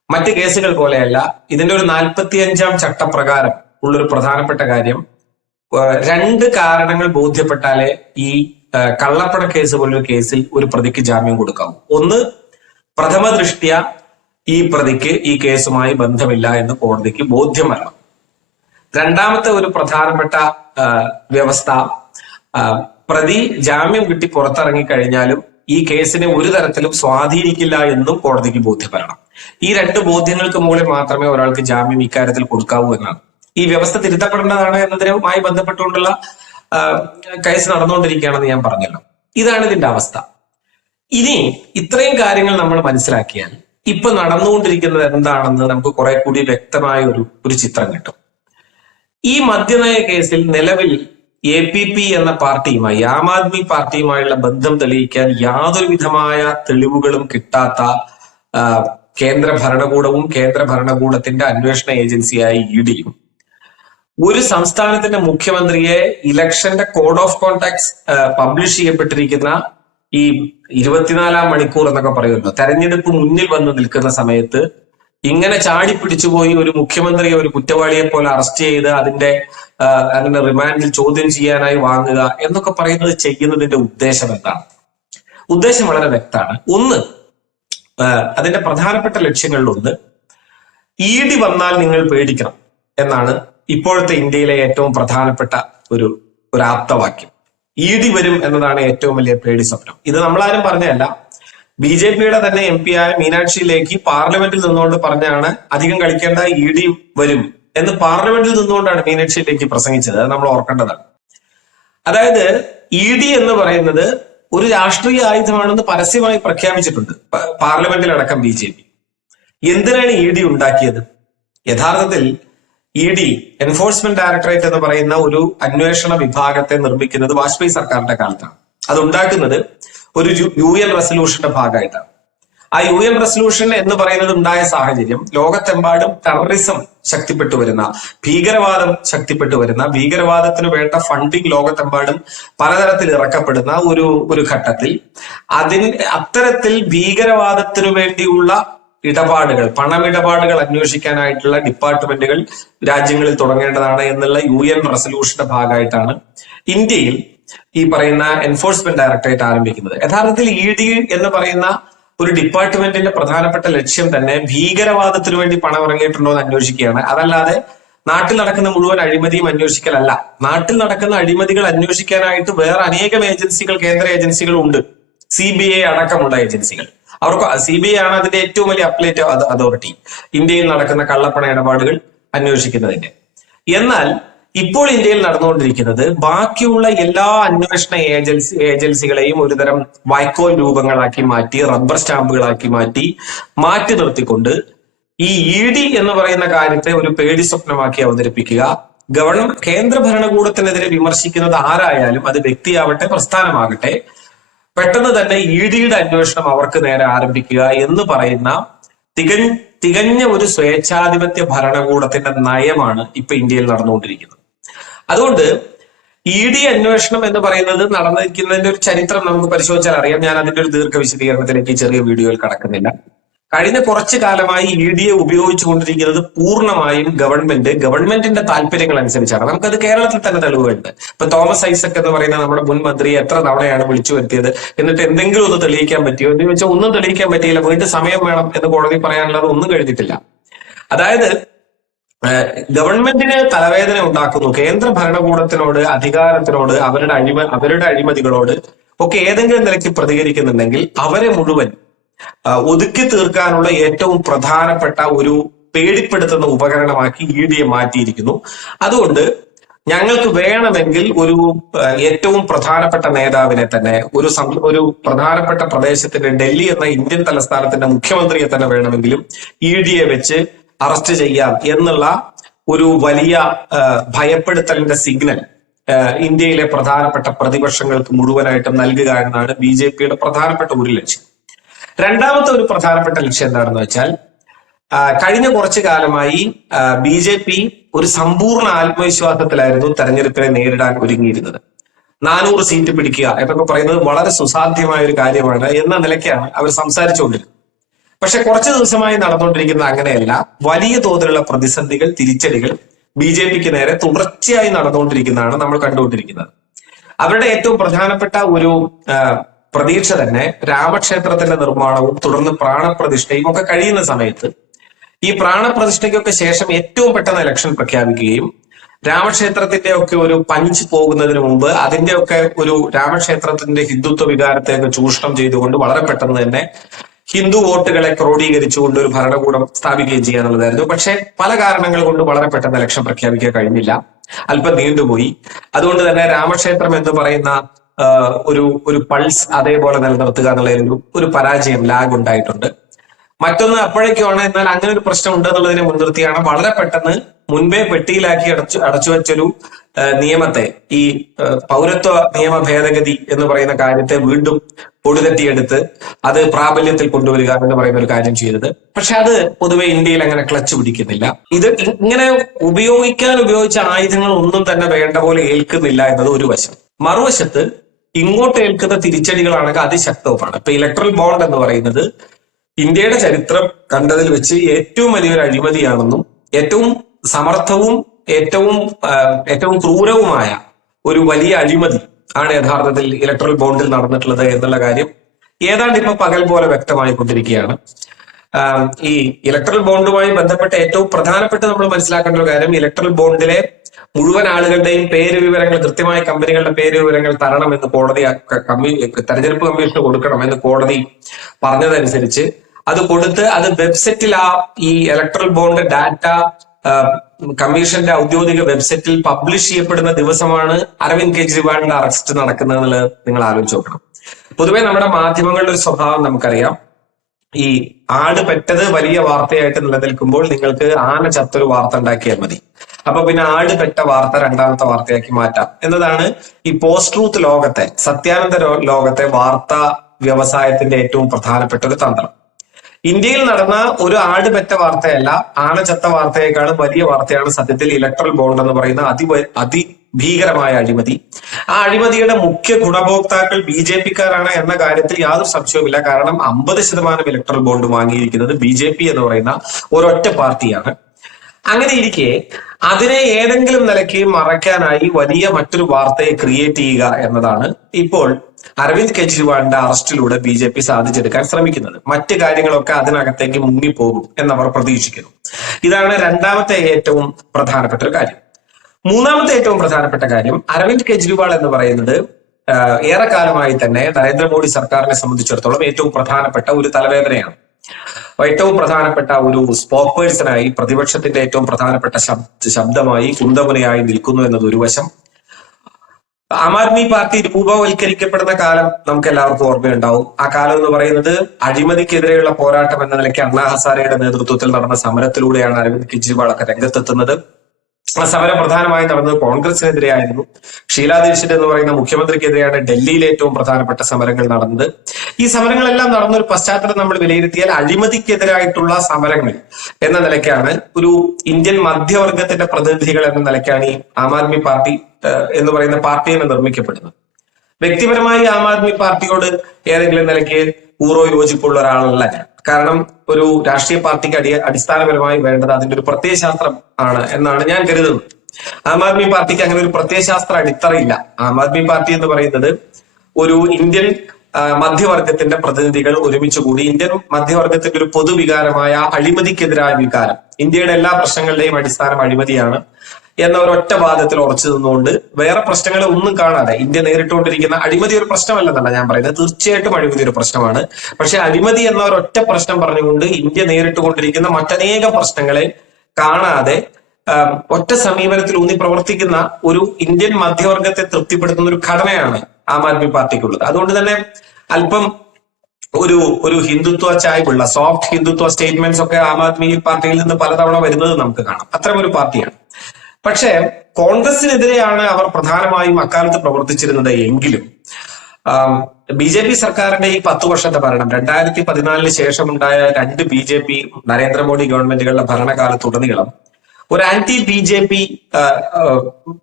മറ്റ് കേസുകൾ പോലെയല്ല. ഇതിന്റെ ഒരു 45-ാം ചട്ടപ്രകാരം ഉള്ളൊരു പ്രധാനപ്പെട്ട കാര്യം, 2 കാരണങ്ങൾ ബോധ്യപ്പെട്ടാലേ ഈ കള്ളപ്പണ കേസ് പോലൊരു കേസിൽ ഒരു പ്രതിക്ക് ജാമ്യം കൊടുക്കാവൂ. ഒന്ന്, പ്രഥമ ദൃഷ്ട്യാ ഈ പ്രതിക്ക് ഈ കേസുമായി ബന്ധമില്ല എന്ന് കോടതിക്ക് ബോധ്യം വരണം. രണ്ടാമത്തെ ഒരു പ്രധാനപ്പെട്ട വ്യവസ്ഥ, പ്രതി ജാമ്യം കിട്ടി പുറത്തിറങ്ങി കഴിഞ്ഞാലും ഈ കേസിനെ ഒരു തരത്തിലും സ്വാധീനിക്കില്ല എന്നും കോടതിക്ക് ബോധ്യപ്പെടണം. ഈ 2 ബോധ്യങ്ങൾക്ക് മുകളിൽ മാത്രമേ ഒരാൾക്ക് ജാമ്യം ഇക്കാര്യത്തിൽ കൊടുക്കാവൂ എന്നാണ്. ഈ വ്യവസ്ഥ തിരുത്തപ്പെടേണ്ടതാണ് എന്നതിനുമായി ബന്ധപ്പെട്ടുകൊണ്ടുള്ള കേസ് നടന്നുകൊണ്ടിരിക്കുകയാണെന്ന് ഞാൻ പറഞ്ഞല്ലോ. ഇതാണ് ഇതിന്റെ അവസ്ഥ. ഇനി ഇത്രയും കാര്യങ്ങൾ നമ്മൾ മനസ്സിലാക്കിയാൽ ഇപ്പൊ നടന്നുകൊണ്ടിരിക്കുന്നത് എന്താണെന്ന് നമുക്ക് കുറെ കൂടി വ്യക്തമായ ഒരു ചിത്രം കിട്ടും. ഈ മദ്യനയ കേസിൽ നിലവിൽ APP എന്ന പാർട്ടിയുമായി, ആം ആദ്മി പാർട്ടിയുമായുള്ള ബന്ധം തെളിയിക്കാൻ യാതൊരു വിധമായ തെളിവുകളും കിട്ടാത്ത കേന്ദ്ര ഭരണകൂടവും കേന്ദ്ര ഭരണകൂടത്തിന്റെ അന്വേഷണ ഏജൻസിയായ EDയും ഒരു സംസ്ഥാനത്തിന്റെ മുഖ്യമന്ത്രിയെ ഇലക്ഷന്റെ കോഡ് ഓഫ് കോണ്ടാക്ട്സ് പബ്ലിഷ് ചെയ്യപ്പെട്ടിരിക്കുന്ന ഈ 24-ാം മണിക്കൂർ എന്നൊക്കെ പറയുമല്ലോ, തെരഞ്ഞെടുപ്പ് മുന്നിൽ വന്ന് നിൽക്കുന്ന സമയത്ത് ഇങ്ങനെ ചാടിപ്പിടിച്ചുപോയി ഒരു മുഖ്യമന്ത്രിയെ ഒരു കുറ്റവാളിയെ പോലെ അറസ്റ്റ് ചെയ്ത് അതിന്റെ റിമാൻഡിൽ ചോദ്യം ചെയ്യാനായി വാങ്ങുക എന്നൊക്കെ പറയുന്നത് ചെയ്യുന്നതിന്റെ ഉദ്ദേശം എന്താണ്? ഉദ്ദേശം വളരെ വ്യക്തമാണ്. ഒന്ന്, അതിന്റെ പ്രധാനപ്പെട്ട ലക്ഷ്യങ്ങളിലൊന്ന് ED വന്നാൽ നിങ്ങൾ പേടിക്കണം എന്നാണ് ഇപ്പോഴത്തെ ഇന്ത്യയിലെ ഏറ്റവും പ്രധാനപ്പെട്ട ഒരു ആപ്തവാക്യം. ED വരും എന്നതാണ് ഏറ്റവും വലിയ പേടി സ്വപ്നം. ഇത് നമ്മളാരും പറഞ്ഞതല്ല. BJPയുടെ തന്നെ MP ആയ മീനാക്ഷി ലേഖി പാർലമെന്റിൽ നിന്നുകൊണ്ട് പറഞ്ഞാണ് അധികം കളിക്കേണ്ട, ED വരും എന്ന് പാർലമെന്റിൽ നിന്നുകൊണ്ടാണ് മീനാക്ഷി ലേഖി പ്രസംഗിച്ചത്. അത് നമ്മൾ ഓർക്കേണ്ടതാണ്. അതായത് ED എന്ന് പറയുന്നത് ഒരു രാഷ്ട്രീയ ആയുധമാണെന്ന് പരസ്യമായി പ്രഖ്യാപിച്ചിട്ടുണ്ട് പാർലമെന്റിലടക്കം BJP. എന്തിനാണ് ED ഉണ്ടാക്കിയത്? യഥാർത്ഥത്തിൽ ED, എൻഫോഴ്സ്മെന്റ് ഡയറക്ടറേറ്റ് എന്ന് പറയുന്ന ഒരു അന്വേഷണ വിഭാഗത്തെ നിർമ്മിക്കുന്നത് വാജ്പേയി സർക്കാരിന്റെ കാലത്താണ്. അത് ഉണ്ടാക്കുന്നത് ഒരു UN റെസൊല്യൂഷന്റെ ഭാഗമായിട്ടാണ്. ആ UN റെസൊല്യൂഷൻ എന്ന് പറയുന്നത് ഉണ്ടായ സാഹചര്യം ലോകത്തെമ്പാടും ടെററിസം ശക്തിപ്പെട്ടു വരുന്ന, ഭീകരവാദം ശക്തിപ്പെട്ടു വരുന്ന, ഭീകരവാദത്തിന് വേണ്ട ഫണ്ടിങ് ലോകത്തെമ്പാടും പലതരത്തിൽ ഇറക്കപ്പെടുന്ന ഒരു ഘട്ടത്തിൽ അത്തരത്തിൽ ഭീകരവാദത്തിനു വേണ്ടിയുള്ള ഇടപാടുകൾ, പണമിടപാടുകൾ അന്വേഷിക്കാനായിട്ടുള്ള ഡിപ്പാർട്ട്മെന്റുകൾ രാജ്യങ്ങളിൽ തുടങ്ങേണ്ടതാണ് എന്നുള്ള UN റെസൊല്യൂഷന്റെ ഭാഗമായിട്ടാണ് ഇന്ത്യയിൽ ഈ പറയുന്ന എൻഫോഴ്സ്മെന്റ് ഡയറക്ടറേറ്റ് ആരംഭിക്കുന്നത്. യഥാർത്ഥത്തിൽ ED എന്ന് പറയുന്ന ഒരു ഡിപ്പാർട്ട്മെന്റിന്റെ പ്രധാനപ്പെട്ട ലക്ഷ്യം തന്നെ ഭീകരവാദത്തിനു വേണ്ടി പണം ഇറങ്ങിയിട്ടുണ്ടോ എന്ന് അന്വേഷിക്കുകയാണ്. അതല്ലാതെ നാട്ടിൽ നടക്കുന്ന മുഴുവൻ അഴിമതിയും അന്വേഷിക്കലല്ല. നാട്ടിൽ നടക്കുന്ന അഴിമതികൾ അന്വേഷിക്കാനായിട്ട് വേറെ അനേകം ഏജൻസികൾ, കേന്ദ്ര ഏജൻസികൾ ഉണ്ട്. CBI അടക്കമുള്ള ഏജൻസികൾ. അവർക്ക് CBI ആണ് അതിന്റെ ഏറ്റവും വലിയ അപ്പലേറ്റ് അതോറിറ്റി, ഇന്ത്യയിൽ നടക്കുന്ന കള്ളപ്പണ ഇടപാടുകൾ അന്വേഷിക്കുന്നതിന്റെ. എന്നാൽ ഇപ്പോൾ ഇന്ത്യയിൽ നടന്നുകൊണ്ടിരിക്കുന്നത് ബാക്കിയുള്ള എല്ലാ അന്വേഷണ ഏജൻസികളെയും ഒരുതരം വൈക്കോൽ രൂപങ്ങളാക്കി മാറ്റി, റബ്ബർ സ്റ്റാമ്പുകളാക്കി മാറ്റി നിർത്തിക്കൊണ്ട് ഈ ED എന്ന് പറയുന്ന കാര്യത്തെ ഒരു പേടി സ്വപ്നമാക്കി അവതരിപ്പിക്കുക. കേന്ദ്ര ഭരണകൂടത്തിനെതിരെ വിമർശിക്കുന്നത് ആരായാലും, അത് വ്യക്തിയാവട്ടെ പ്രസ്ഥാനമാകട്ടെ, പെട്ടെന്ന് തന്നെ EDയുടെ അന്വേഷണം അവർക്ക് നേരെ ആരംഭിക്കുക എന്ന് പറയുന്ന തികഞ്ഞ ഒരു സ്വേച്ഛാധിപത്യ ഭരണകൂടത്തിന്റെ നയമാണ് ഇപ്പൊ ഇന്ത്യയിൽ നടന്നുകൊണ്ടിരിക്കുന്നത്. അതുകൊണ്ട് ED അന്വേഷണം എന്ന് പറയുന്നത് നടന്നിരിക്കുന്നതിന്റെ ഒരു ചരിത്രം നമുക്ക് പരിശോധിച്ചാൽ അറിയാം. ഞാൻ അതിന്റെ ഒരു ദീർഘ വിശദീകരണത്തിലേക്ക് ചെറിയ വീഡിയോയിൽ കടക്കുന്നില്ല. കഴിഞ്ഞ കുറച്ചു കാലമായി EDയെ ഉപയോഗിച്ചുകൊണ്ടിരിക്കുന്നത് പൂർണ്ണമായും ഗവൺമെന്റിന്റെ താല്പര്യങ്ങൾ അനുസരിച്ചാണ്. നമുക്കത് കേരളത്തിൽ തന്നെ തെളിവുകളുണ്ട്. ഇപ്പൊ തോമസ് ഐസക് എന്ന് പറയുന്ന നമ്മുടെ മുൻ മന്ത്രിയെ എത്ര തവണയാണ് വിളിച്ചു വരുത്തിയത്, എന്നിട്ട് എന്തെങ്കിലും ഒന്ന് തെളിയിക്കാൻ പറ്റിയോ എന്ന് ചോദിച്ചാൽ ഒന്നും തെളിയിക്കാൻ പറ്റിയില്ല. വീണ്ടും സമയം വേണം എന്ന് കോടതി പറയാനുള്ളത് ഒന്നും കഴിഞ്ഞിട്ടില്ല. അതായത് ഗവൺമെന്റിന് തലവേദന ഉണ്ടാക്കുന്നു. കേന്ദ്ര ഭരണകൂടത്തിനോട്, അധികാരത്തിനോട്, അവരുടെ അഴിമതികളോട് ഒക്കെ ഏതെങ്കിലും നിലയ്ക്ക് പ്രതികരിക്കുന്നുണ്ടെങ്കിൽ അവരെ മുഴുവൻ ഒതുക്കി തീർക്കാനുള്ള ഏറ്റവും പ്രധാനപ്പെട്ട ഒരു പേടിപ്പെടുത്തുന്ന ഉപകരണമാക്കി EDയെ മാറ്റിയിരിക്കുന്നു. അതുകൊണ്ട് ഞങ്ങൾക്ക് വേണമെങ്കിൽ ഒരു ഏറ്റവും പ്രധാനപ്പെട്ട നേതാവിനെ തന്നെ ഒരു പ്രധാനപ്പെട്ട പ്രദേശത്തിന്റെ ഡൽഹി എന്ന ഇന്ത്യൻ തലസ്ഥാനത്തിന്റെ മുഖ്യമന്ത്രിയെ തന്നെ വേണമെങ്കിലും ED വെച്ച് അറസ്റ്റ് ചെയ്യാം എന്നുള്ള ഒരു വലിയ ഭയപ്പെടുത്തലിന്റെ സിഗ്നൽ ഇന്ത്യയിലെ പ്രധാനപ്പെട്ട പ്രതിപക്ഷങ്ങൾക്ക് മുഴുവനായിട്ടും നൽകുക എന്നാണ് BJPയുടെ പ്രധാനപ്പെട്ട ഒരു ലക്ഷ്യം. രണ്ടാമത്തെ ഒരു പ്രധാനപ്പെട്ട ലക്ഷ്യം എന്താണെന്ന് വെച്ചാൽ, കഴിഞ്ഞ കുറച്ചു കാലമായി BJP ഒരു സമ്പൂർണ്ണ ആത്മവിശ്വാസത്തിലായിരുന്നു തെരഞ്ഞെടുപ്പിനെ നേരിടാൻ ഒരുങ്ങിയിരുന്നത്. 400 സീറ്റ് പിടിക്കുക എന്നൊക്കെ പറയുന്നത് വളരെ സുസാധ്യമായ ഒരു കാര്യമാണ് എന്ന നിലയ്ക്കാണ് അവർ സംസാരിച്ചുകൊണ്ടിരുന്നത്. പക്ഷെ കുറച്ചു ദിവസമായി നടന്നുകൊണ്ടിരിക്കുന്നത് അങ്ങനെയല്ല. വലിയ തോതിലുള്ള പ്രതിസന്ധികൾ, തിരിച്ചടികൾ BJPക്ക് നേരെ തുടർച്ചയായി നടന്നുകൊണ്ടിരിക്കുന്നതാണ് നമ്മൾ കണ്ടുകൊണ്ടിരിക്കുന്നത്. അവരുടെ ഏറ്റവും പ്രധാനപ്പെട്ട ഒരു പ്രതീക്ഷ തന്നെ രാമക്ഷേത്രത്തിന്റെ നിർമ്മാണവും തുടർന്ന് പ്രാണപ്രതിഷ്ഠയും ഒക്കെ കഴിയുന്ന സമയത്ത് ഈ പ്രാണപ്രതിഷ്ഠയ്ക്കൊക്കെ ശേഷം ഏറ്റവും പെട്ടെന്ന് ഇലക്ഷൻ പ്രഖ്യാപിക്കുകയും രാമക്ഷേത്രത്തിന്റെ ഒക്കെ ഒരു പഞ്ച് പോകുന്നതിന് മുമ്പ് അതിന്റെയൊക്കെ ഒരു രാമക്ഷേത്രത്തിന്റെ ഹിന്ദുത്വ വികാരത്തെയൊക്കെ ചൂഷണം ചെയ്തുകൊണ്ട് വളരെ പെട്ടെന്ന് തന്നെ ഹിന്ദു വോട്ടുകളെ ക്രോഡീകരിച്ചുകൊണ്ട് ഒരു ഭരണകൂടം സ്ഥാപിക്കുകയും ചെയ്യാനുള്ളതായിരുന്നു. പക്ഷെ പല കാരണങ്ങൾ കൊണ്ട് വളരെ പെട്ടെന്ന് ഇലക്ഷൻ പ്രഖ്യാപിക്കാൻ കഴിഞ്ഞില്ല, അല്പം നീണ്ടുപോയി. അതുകൊണ്ട് തന്നെ രാമക്ഷേത്രം എന്ന് പറയുന്ന ഒരു പൾസ് അതേപോലെ നിലനിർത്തുക എന്നുള്ള ഒരു പരാജയം, ലാഗ് ഉണ്ടായിട്ടുണ്ട്. മറ്റൊന്ന് അപ്പോഴേക്കുമാണ്, എന്നാൽ അങ്ങനെ ഒരു പ്രശ്നം ഉണ്ടെന്നുള്ളതിനെ മുൻനിർത്തിയാണ് വളരെ പെട്ടെന്ന് മുൻപേ പെട്ടിയിലാക്കി അടച്ചു വെച്ചൊരു നിയമത്തെ, ഈ പൗരത്വ നിയമ ഭേദഗതി എന്ന് പറയുന്ന കാര്യത്തെ വീണ്ടും പൊടിതട്ടിയെടുത്ത് അത് പ്രാബല്യത്തിൽ കൊണ്ടുവരിക എന്ന് പറയുന്ന ഒരു കാര്യം ചെയ്തത്. പക്ഷെ അത് പൊതുവെ ഇന്ത്യയിൽ അങ്ങനെ ക്ലച്ച് പിടിക്കുന്നില്ല. ഇത് ഇങ്ങനെ ഉപയോഗിച്ച ആയുധങ്ങൾ ഒന്നും തന്നെ വേണ്ട പോലെ ഏൽക്കുന്നില്ല എന്നത് ഒരു വശം. മറുവശത്ത് ഇങ്ങോട്ട് ഏൽക്കുന്ന തിരിച്ചടികളാണെങ്കിൽ അതിശക്തവുമാണ്. ഇപ്പൊ ഇലക്ട്രൽ ബോണ്ട് എന്ന് പറയുന്നത് ഇന്ത്യയുടെ ചരിത്രം കണ്ടതിൽ വെച്ച് ഏറ്റവും വലിയൊരു അഴിമതിയാണെന്നും ഏറ്റവും സമർത്ഥവും ഏറ്റവും ക്രൂരവുമായ ഒരു വലിയ അഴിമതി ആണ് യഥാർത്ഥത്തിൽ ഇലക്ട്രൽ ബോണ്ടിൽ നടന്നിട്ടുള്ളത് എന്നുള്ള കാര്യം ഏതാണ്ട് ഇപ്പൊ പകൽ പോലെ വ്യക്തമായിക്കൊണ്ടിരിക്കുകയാണ്. ഈ ഇലക്ട്രൽ ബോണ്ടുമായി ബന്ധപ്പെട്ട ഏറ്റവും പ്രധാനപ്പെട്ട നമ്മൾ മനസ്സിലാക്കേണ്ട ഒരു കാര്യം, ഇലക്ട്രൽ ബോണ്ടിലെ മുഴുവൻ ആളുകളുടെയും പേര് വിവരങ്ങൾ, കൃത്യമായ കമ്പനികളുടെ പേര് വിവരങ്ങൾ തരണമെന്ന് കോടതി തെരഞ്ഞെടുപ്പ് കമ്മീഷന് കൊടുക്കണമെന്ന് കോടതി പറഞ്ഞതനുസരിച്ച് അത് കൊടുത്ത് അത് വെബ്സൈറ്റിൽ ഈ ഇലക്ട്രൽ ബോണ്ട് ഡാറ്റ കമ്മീഷന്റെ ഔദ്യോഗിക വെബ്സൈറ്റിൽ പബ്ലിഷ് ചെയ്യപ്പെടുന്ന ദിവസമാണ് അരവിന്ദ് കെജ്രിവാളിന്റെ അറസ്റ്റ് നടക്കുന്നത് എന്നുള്ളത് നിങ്ങൾ ആലോചിച്ച് നോക്കണം. പൊതുവെ നമ്മുടെ മാധ്യമങ്ങളുടെ ഒരു സ്വഭാവം നമുക്കറിയാം. ഈ ആട് പെറ്റത് വലിയ വാർത്തയായിട്ട് നിലനിൽക്കുമ്പോൾ നിങ്ങൾക്ക് ആന ചത്തൊരു വാർത്ത ഉണ്ടാക്കിയാൽ മതി. അപ്പൊ പിന്നെ ആട് പെറ്റ വാർത്ത രണ്ടാമത്തെ വാർത്തയാക്കി മാറ്റാം എന്നതാണ് ഈ പോസ്റ്റ് ട്രൂത്ത് ലോകത്തെ, സത്യാനന്ത ലോകത്തെ വാർത്താ വ്യവസായത്തിന്റെ ഏറ്റവും പ്രധാനപ്പെട്ട ഒരു തന്ത്രം. ഇന്ത്യയിൽ നടന്ന ഒരു ആട് പെറ്റ വാർത്തയല്ല, ആന ചത്ത വാർത്തയേക്കാളും വലിയ വാർത്തയാണ് സത്യത്തിൽ ഇലക്ട്രൽ ബോണ്ട് എന്ന് പറയുന്ന അതിഭീകരമായ അഴിമതി. ആ അഴിമതിയുടെ മുഖ്യ ഗുണഭോക്താക്കൾ BJPക്കാരാണ് എന്ന കാര്യത്തിൽ യാതൊരു സംശയവുമില്ല. കാരണം 50% ഇലക്ട്രൽ ബോണ്ട് വാങ്ങിയിരിക്കുന്നത് BJP എന്ന് പറയുന്ന ഒരൊറ്റ പാർട്ടിയാണ്. അങ്ങനെ ഇരിക്കെ അതിനെ ഏതെങ്കിലും നിലയ്ക്ക് മറയ്ക്കാനായി വലിയ മറ്റൊരു വാർത്തയെ ക്രിയേറ്റ് ചെയ്യുക എന്നതാണ് ഇപ്പോൾ അരവിന്ദ് കെജ്രിവാളിന്റെ അറസ്റ്റിലൂടെ BJP സാധിച്ചെടുക്കാൻ ശ്രമിക്കുന്നത്. മറ്റു കാര്യങ്ങളൊക്കെ അതിനകത്തേക്ക് മുങ്ങിപ്പോകും എന്നവർ പ്രതീക്ഷിക്കുന്നു. ഇതാണ് രണ്ടാമത്തെ ഏറ്റവും പ്രധാനപ്പെട്ട ഒരു കാര്യം. മൂന്നാമത്തെ ഏറ്റവും പ്രധാനപ്പെട്ട കാര്യം, അരവിന്ദ് കെജ്രിവാൾ എന്ന് പറയുന്നത് ഏറെക്കാലമായി തന്നെ നരേന്ദ്രമോദി സർക്കാരിനെ സംബന്ധിച്ചിടത്തോളം ഏറ്റവും പ്രധാനപ്പെട്ട ഒരു തലവേദനയാണ്. ഏറ്റവും പ്രധാനപ്പെട്ട ഒരു സ്പോക്ക് പേഴ്സണായി, പ്രതിപക്ഷത്തിന്റെ ഏറ്റവും പ്രധാനപ്പെട്ട ശബ്ദമായി, കുന്തമുനയായി നിൽക്കുന്നു എന്നത് ഒരു വശം. ആം ആദ്മി പാർട്ടി രൂപവൽക്കരിക്കപ്പെടുന്ന കാലം നമുക്ക് എല്ലാവർക്കും ഓർമ്മയുണ്ടാവും. ആ കാലം എന്ന് പറയുന്നത് അഴിമതിക്കെതിരെയുള്ള പോരാട്ടം എന്ന നിലയ്ക്ക് അണ്ണാ ഹസാരയുടെ നേതൃത്വത്തിൽ നടന്ന സമരത്തിലൂടെയാണ് അരവിന്ദ് കെജ്രിവാൾ ഒക്കെ രംഗത്തെത്തുന്നത്. ആ സമരം പ്രധാനമായും നടന്നത് കോൺഗ്രസിനെതിരെയായിരുന്നു. ഷീലാ ദീക്ഷിത് എന്ന് പറയുന്ന മുഖ്യമന്ത്രിക്കെതിരെയാണ് ഡൽഹിയിൽ ഏറ്റവും പ്രധാനപ്പെട്ട സമരങ്ങൾ നടന്നത്. ഈ സമരങ്ങളെല്ലാം നടന്നൊരു പശ്ചാത്തലം നമ്മൾ വിലയിരുത്തിയാൽ അഴിമതിക്കെതിരായിട്ടുള്ള സമരങ്ങൾ എന്ന നിലയ്ക്കാണ്, ഒരു ഇന്ത്യൻ മധ്യവർഗത്തിന്റെ പ്രതിനിധികൾ എന്ന നിലയ്ക്കാണ് ഈ ആം ആദ്മി പാർട്ടി എന്ന് പറയുന്ന പാർട്ടിയെ നിർമ്മിക്കപ്പെടുന്നത്. വ്യക്തിപരമായി ആം ആദ്മി പാർട്ടിയോട് ഏതെങ്കിലും നിലയ്ക്ക് പൂർവ്വ യോജിപ്പുള്ള ഒരാളല്ല ഞാൻ. കാരണം ഒരു രാഷ്ട്രീയ പാർട്ടിക്ക് അടിസ്ഥാനപരമായി വേണ്ടത് അതിന്റെ ഒരു പ്രത്യയശാസ്ത്രം ആണ് എന്നാണ് ഞാൻ കരുതുന്നത്. ആം ആദ്മി പാർട്ടിക്ക് അങ്ങനെ ഒരു പ്രത്യയശാസ്ത്ര അടിത്തറയില്ല. ആം ആദ്മി പാർട്ടി എന്ന് പറയുന്നത് ഒരു ഇന്ത്യൻ മധ്യവർഗത്തിന്റെ പ്രതിനിധികൾ ഒരുമിച്ച് കൂടി ഇന്ത്യൻ മധ്യവർഗത്തിന്റെ ഒരു പൊതുവികാരമായ അഴിമതിക്കെതിരായ വികാരം, ഇന്ത്യയുടെ എല്ലാ പ്രശ്നങ്ങളുടെയും അടിസ്ഥാനം അഴിമതിയാണ് എന്ന ഒരൊറ്റ വാദത്തിൽ ഉറച്ചു നിന്നുകൊണ്ട് വേറെ പ്രശ്നങ്ങളെ ഒന്നും കാണാതെ ഇന്ത്യ നേരിട്ടുകൊണ്ടിരിക്കുന്ന അഴിമതി ഒരു പ്രശ്നമല്ലെന്നല്ല ഞാൻ പറയുന്നത്, തീർച്ചയായിട്ടും അഴിമതി ഒരു പ്രശ്നമാണ്. പക്ഷെ അഴിമതി എന്ന ഒരൊറ്റ പ്രശ്നം പറഞ്ഞുകൊണ്ട് ഇന്ത്യ നേരിട്ടുകൊണ്ടിരിക്കുന്ന മറ്റനേകം പ്രശ്നങ്ങളെ കാണാതെ ഒറ്റ സമീപനത്തിൽ ഊന്നി പ്രവർത്തിക്കുന്ന ഒരു ഇന്ത്യൻ മധ്യവർഗത്തെ തൃപ്തിപ്പെടുത്തുന്ന ഒരു ഘടനയാണ് ആം ആദ്മി പാർട്ടിക്കുള്ളത്. അതുകൊണ്ട് തന്നെ അല്പം ഒരു ഹിന്ദുത്വ ചായ്വുള്ള സോഫ്റ്റ് ഹിന്ദുത്വ സ്റ്റേറ്റ്മെന്റ്സ് ഒക്കെ ആം ആദ്മി പാർട്ടിയിൽ നിന്ന് പലതവണ വരുന്നത് നമുക്ക് കാണാം. അത്തരം ഒരു പാർട്ടിയാണ്. പക്ഷേ കോൺഗ്രസിനെതിരെയാണ് അവർ പ്രധാനമായും അക്കാലത്ത് പ്രവർത്തിച്ചിരുന്നത് എങ്കിലും ബി.ജെ.പി. സർക്കാരിന്റെ ഈ 10 വർഷത്തെ ഭരണം 2014 ശേഷമുണ്ടായ 2 ബി.ജെ.പി. നരേന്ദ്രമോദി ഗവൺമെന്റുകളുടെ ഭരണകാലത്തുടനീളം ഒരു ആന്റി ബി.ജെ.പി.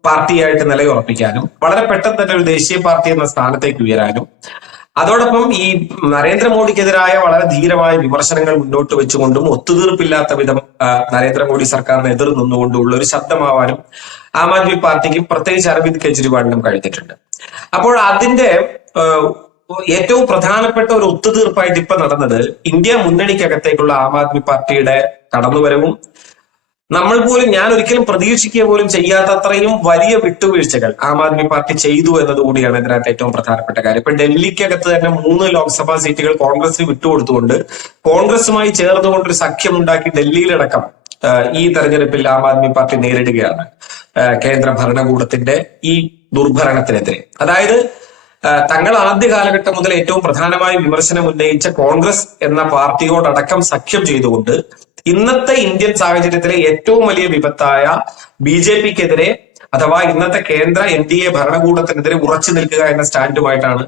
പാർട്ടിയായിട്ട് നിലയുറപ്പിക്കാനും വളരെ പെട്ടെന്ന് തന്നെ ഒരു ദേശീയ പാർട്ടി എന്ന സ്ഥാനത്തേക്ക് ഉയരാനും അതോടൊപ്പം ഈ നരേന്ദ്രമോദിക്കെതിരായ വളരെ ധീരമായ വിമർശനങ്ങൾ മുന്നോട്ട് വെച്ചുകൊണ്ടും ഒത്തുതീർപ്പില്ലാത്ത വിധം നരേന്ദ്രമോദി സർക്കാരിനെ എതിർ നിന്നുകൊണ്ടുള്ള ഒരു ശബ്ദമാവാനും ആം ആദ്മി പാർട്ടിക്കും പ്രത്യേകിച്ച് അരവിന്ദ് കെജ്രിവാളിനും കഴിഞ്ഞിട്ടുണ്ട്. അപ്പോൾ അതിന്റെ ഏറ്റവും പ്രധാനപ്പെട്ട ഒരു ഒത്തുതീർപ്പായിട്ട് ഇപ്പൊ നടന്നത് ഇന്ത്യ മുന്നണിക്കകത്തേക്കുള്ള ആം ആദ്മി പാർട്ടിയുടെ കടന്നുവരവും നമ്മൾ പോലും ഞാൻ ഒരിക്കലും പ്രതീക്ഷിക്കുക പോലും ചെയ്യാത്തത്രയും വലിയ വിട്ടുവീഴ്ചകൾ ആം ആദ്മി പാർട്ടി ചെയ്തു എന്നതുകൂടിയാണ് ഇതിനകത്ത് ഏറ്റവും പ്രധാനപ്പെട്ട കാര്യം. ഇപ്പൊ ഡൽഹിക്കകത്ത് തന്നെ 3 ലോക്സഭാ സീറ്റുകൾ കോൺഗ്രസിന് വിട്ടുകൊടുത്തുകൊണ്ട് കോൺഗ്രസുമായി ചേർന്നുകൊണ്ടൊരു സഖ്യം ഉണ്ടാക്കി ഡൽഹിയിലടക്കം ഈ തെരഞ്ഞെടുപ്പിൽ ആം ആദ്മി പാർട്ടി നേരിടുകയാണ് കേന്ദ്ര ഭരണകൂടത്തിന്റെ ഈ ദുർഭരണത്തിനെതിരെ. അതായത് തങ്ങൾ ആദ്യ കാലഘട്ടം മുതൽ ഏറ്റവും പ്രധാനമായി വിമർശനം ഉന്നയിച്ച കോൺഗ്രസ് എന്ന പാർട്ടിയോടടക്കം സഖ്യം ചെയ്തുകൊണ്ട് ഇന്നത്തെ ഇന്ത്യൻ സാഹചര്യത്തിലെ ഏറ്റവും വലിയ വിപത്തായ ബി.ജെ.പിക്കെതിരെ അഥവാ ഇന്നത്തെ കേന്ദ്ര NDA ഭരണകൂടത്തിനെതിരെ ഉറച്ചു നിൽക്കുക എന്ന സ്റ്റാൻഡുമായിട്ടാണ്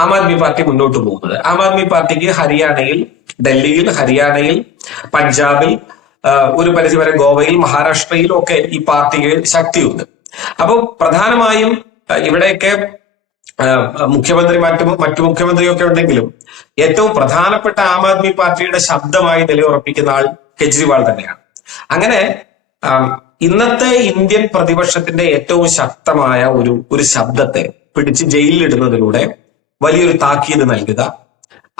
ആം ആദ്മി പാർട്ടി മുന്നോട്ട് പോകുന്നത്. ആം ആദ്മി പാർട്ടിക്ക് ഹരിയാനയിൽ, ഡൽഹിയിൽ, ഹരിയാനയിൽ, പഞ്ചാബിൽ, ഒരു പരിധിവരെ ഗോവയിൽ, മഹാരാഷ്ട്രയിലും ഒക്കെ ഈ പാർട്ടിക്ക് ശക്തിയുണ്ട്. അപ്പൊ പ്രധാനമായും ഇവിടെയൊക്കെ മുഖ്യമന്ത്രി മറ്റു മുഖ്യമന്ത്രിയൊക്കെ ഉണ്ടെങ്കിലും ഏറ്റവും പ്രധാനപ്പെട്ട ആം ആദ്മി പാർട്ടിയുടെ ശബ്ദമായി നിലയുറപ്പിക്കുന്ന ആൾ കെജ്രിവാൾ തന്നെയാണ്. അങ്ങനെ ഇന്നത്തെ ഇന്ത്യൻ പ്രതിപക്ഷത്തിന്റെ ഏറ്റവും ശക്തമായ ഒരു ശബ്ദത്തെ പിടിച്ച് ജയിലിലിടുന്നതിലൂടെ വലിയൊരു താക്കീത് നൽകുക,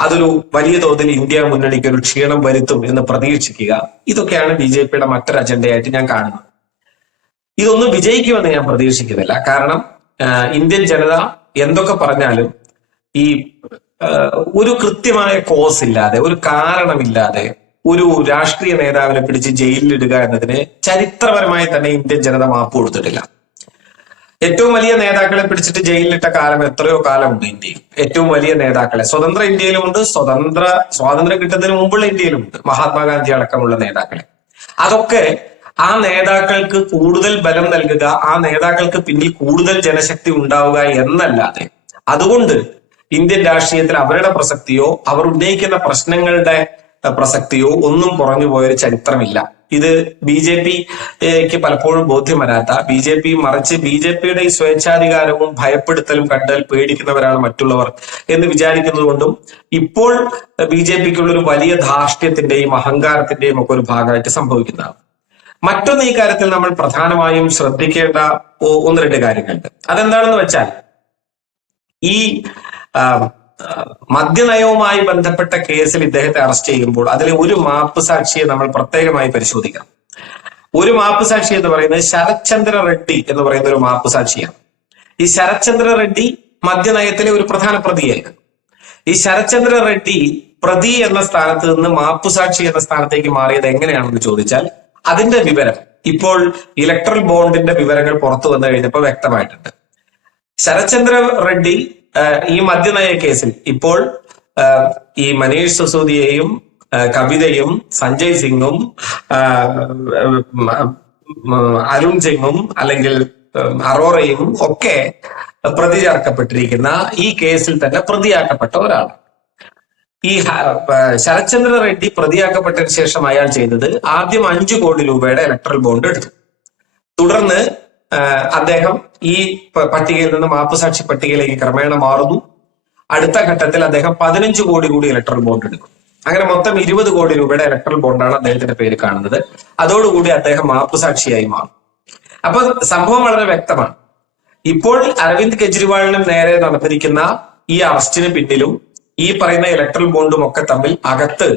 അതൊരു വലിയ തോതിൽ ഇന്ത്യ മുന്നണിക്ക് ഒരു ക്ഷീണം വരുത്തും എന്ന് പ്രതീക്ഷിക്കുക, ഇതൊക്കെയാണ് ബി.ജെ.പിയുടെ മറ്റൊരു അജണ്ടയായിട്ട് ഞാൻ കാണുന്നത്. ഇതൊന്നും വിജയിക്കുമെന്ന് ഞാൻ പ്രതീക്ഷിക്കുന്നില്ല. കാരണം ഇന്ത്യൻ ജനത എന്തൊക്കെ പറഞ്ഞാലും ഈ ഒരു കൃത്യമായ കോസ് ഇല്ലാതെ, ഒരു കാരണമില്ലാതെ ഒരു രാഷ്ട്രീയ നേതാവിനെ പിടിച്ച് ജയിലിലിടുക എന്നതിന് ചരിത്രപരമായി തന്നെ ഇന്ത്യൻ ജനത മാപ്പ് കൊടുത്തിട്ടില്ല. ഏറ്റവും വലിയ നേതാക്കളെ പിടിച്ചിട്ട് ജയിലിലിട്ട കാലം എത്രയോ കാലമുണ്ട് ഇന്ത്യയിൽ. ഏറ്റവും വലിയ നേതാക്കളെ സ്വതന്ത്ര ഇന്ത്യയിലുമുണ്ട്, സ്വാതന്ത്ര്യം കിട്ടുന്നതിന് മുമ്പുള്ള ഇന്ത്യയിലുമുണ്ട്, മഹാത്മാഗാന്ധി അടക്കമുള്ള നേതാക്കളെ. അതൊക്കെ ആ നേതാക്കൾക്ക് കൂടുതൽ ബലം നൽകുക, ആ നേതാക്കൾക്ക് പിന്നിൽ കൂടുതൽ ജനശക്തി ഉണ്ടാവുക എന്നല്ലാതെ അതുകൊണ്ട് ഇന്ത്യൻ രാഷ്ട്രീയത്തിൽ അവരുടെ പ്രസക്തിയോ അവർ ഉന്നയിക്കുന്ന പ്രശ്നങ്ങളുടെ പ്രസക്തിയോ ഒന്നും കുറഞ്ഞു പോയൊരു ചരിത്രമില്ല. ഇത് ബി.ജെ.പിക്ക് പലപ്പോഴും ബോധ്യം വരാത്ത, മറിച്ച് ബി.ജെ.പിയുടെ ഈ സ്വേച്ഛാധികാരവും ഭയപ്പെടുത്തലും കണ്ടാൽ പേടിക്കുന്നവരാണ് മറ്റുള്ളവർ എന്ന് വിചാരിക്കുന്നത് കൊണ്ടും ഇപ്പോൾ ബി.ജെ.പിക്കുള്ള ഒരു വലിയ ധാർഷ്ട്യത്തിന്റെയും അഹങ്കാരത്തിന്റെയും ഒക്കെ ഒരു ഭാഗമായിട്ട് സംഭവിക്കുന്നതാണ്. മറ്റൊന്ന് ഈ കാര്യത്തിൽ നമ്മൾ പ്രധാനമായും ശ്രദ്ധിക്കേണ്ട 1-2 കാര്യങ്ങളുണ്ട്. അതെന്താണെന്ന് വെച്ചാൽ ഈ മദ്യനയവുമായി ബന്ധപ്പെട്ട കേസിൽ ഇദ്ദേഹത്തെ അറസ്റ്റ് ചെയ്യുമ്പോൾ അതിലെ ഒരു മാപ്പ് സാക്ഷിയെ നമ്മൾ പ്രത്യേകമായി പരിശോധിക്കണം. ഒരു മാപ്പ് സാക്ഷി എന്ന് പറയുന്നത് ശരത്ചന്ദ്ര റെഡ്ഡി എന്ന് പറയുന്ന ഒരു മാപ്പ് സാക്ഷിയാണ്. ഈ ശരത്ചന്ദ്ര റെഡ്ഡി മദ്യനയത്തിലെ ഒരു പ്രധാന പ്രതിയായിരുന്നു. ഈ ശരത്ചന്ദ്ര റെഡ്ഡി പ്രതി എന്ന സ്ഥാനത്ത് നിന്ന് മാപ്പ് സാക്ഷി എന്ന സ്ഥാനത്തേക്ക് മാറിയത് എങ്ങനെയാണെന്ന് ചോദിച്ചാൽ അതിന്റെ വിവരം ഇപ്പോൾ ഇലക്ട്രൽ ബോണ്ടിന്റെ വിവരങ്ങൾ പുറത്തു വന്നു കഴിഞ്ഞപ്പോൾ വ്യക്തമായിട്ടുണ്ട്. ശരത്ചന്ദ്ര റെഡ്ഡി ഈ മദ്യനയ കേസിൽ ഇപ്പോൾ ഈ മനീഷ് സിസോദിയയും കവിതയും സഞ്ജയ് സിംഗും അരുൺ സിംഗും അല്ലെങ്കിൽ അറോറയും ഒക്കെ പ്രതി ചേർക്കപ്പെട്ടിരിക്കുന്ന ഈ കേസിൽ തന്നെ പ്രതിയാക്കപ്പെട്ട ഒരാൾ. ഈ ശരത്ചന്ദ്ര റെഡ്ഡി പ്രതിയാക്കപ്പെട്ടതിന് ശേഷം അയാൾ ചെയ്തത് ആദ്യം 5 കോടി രൂപയുടെ ഇലക്ട്രൽ ബോണ്ട് എടുത്തു. തുടർന്ന് അദ്ദേഹം ഈ പട്ടികയിൽ നിന്ന് മാപ്പുസാക്ഷി പട്ടികയിലേക്ക് ക്രമേണ മാറുന്നു. അടുത്ത ഘട്ടത്തിൽ അദ്ദേഹം 15 കോടി കൂടി ഇലക്ട്രൽ ബോണ്ട് എടുക്കും. അങ്ങനെ മൊത്തം 20 കോടി രൂപയുടെ ഇലക്ട്രൽ ബോണ്ടാണ് അദ്ദേഹത്തിന്റെ പേര് കാണുന്നത്. അതോടുകൂടി അദ്ദേഹം മാപ്പുസാക്ഷിയായി മാറും. അപ്പൊ സംഭവം വളരെ വ്യക്തമാണ്. ഇപ്പോൾ അരവിന്ദ് കെജ്രിവാളിനും നേരെ നടന്നിരിക്കുന്ന ഈ അറസ്റ്റിന് പിന്നിലും ഈ പറയുന്ന ഇലക്ട്രൽ ബോണ്ടും ഒക്കെ തമ്മിൽ അകത്ത്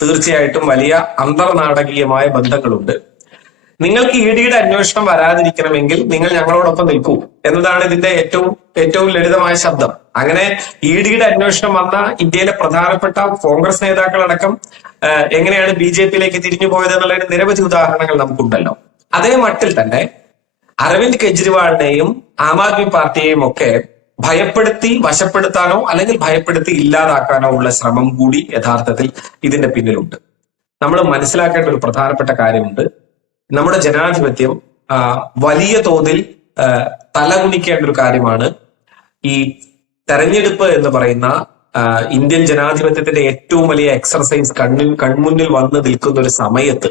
തീർച്ചയായിട്ടും വലിയ അന്തർനാടകീയമായ ബന്ധങ്ങളുണ്ട്. നിങ്ങൾക്ക് ഇ ഡിയുടെ അന്വേഷണം വരാതിരിക്കണമെങ്കിൽ നിങ്ങൾ ഞങ്ങളോടൊപ്പം നിൽക്കൂ എന്നതാണ് ഇതിന്റെ ഏറ്റവും ലളിതമായ ശബ്ദം. അങ്ങനെ ഇ ഡിയുടെ അന്വേഷണം വന്ന ഇന്ത്യയിലെ പ്രധാനപ്പെട്ട കോൺഗ്രസ് നേതാക്കളടക്കം എങ്ങനെയാണ് ബി ജെ പിയിലേക്ക് തിരിഞ്ഞു പോയത് എന്നുള്ളതിന് നിരവധി ഉദാഹരണങ്ങൾ നമുക്കുണ്ടല്ലോ. അതേ മട്ടിൽ തന്നെ അരവിന്ദ് കെജ്രിവാളിനെയും ആം ആദ്മി പാർട്ടിയെയും ഒക്കെ ഭയപ്പെടുത്തി വശപ്പെടുത്താനോ അല്ലെങ്കിൽ ഭയപ്പെടുത്തി ഇല്ലാതാക്കാനോ ഉള്ള ശ്രമം കൂടി യഥാർത്ഥത്തിൽ ഇതിന്റെ പിന്നിലുണ്ട്. നമ്മൾ മനസ്സിലാക്കേണ്ട ഒരു പ്രധാനപ്പെട്ട കാര്യമുണ്ട്. നമ്മുടെ ജനാധിപത്യം വലിയ തോതിൽ തലകുനിക്കേണ്ട ഒരു കാര്യമാണ്. ഈ തെരഞ്ഞെടുപ്പ് എന്ന് പറയുന്ന ഇന്ത്യൻ ജനാധിപത്യത്തിന്റെ ഏറ്റവും വലിയ എക്സർസൈസ് കൺമുന്നിൽ വന്ന് നിൽക്കുന്ന ഒരു സമയത്ത്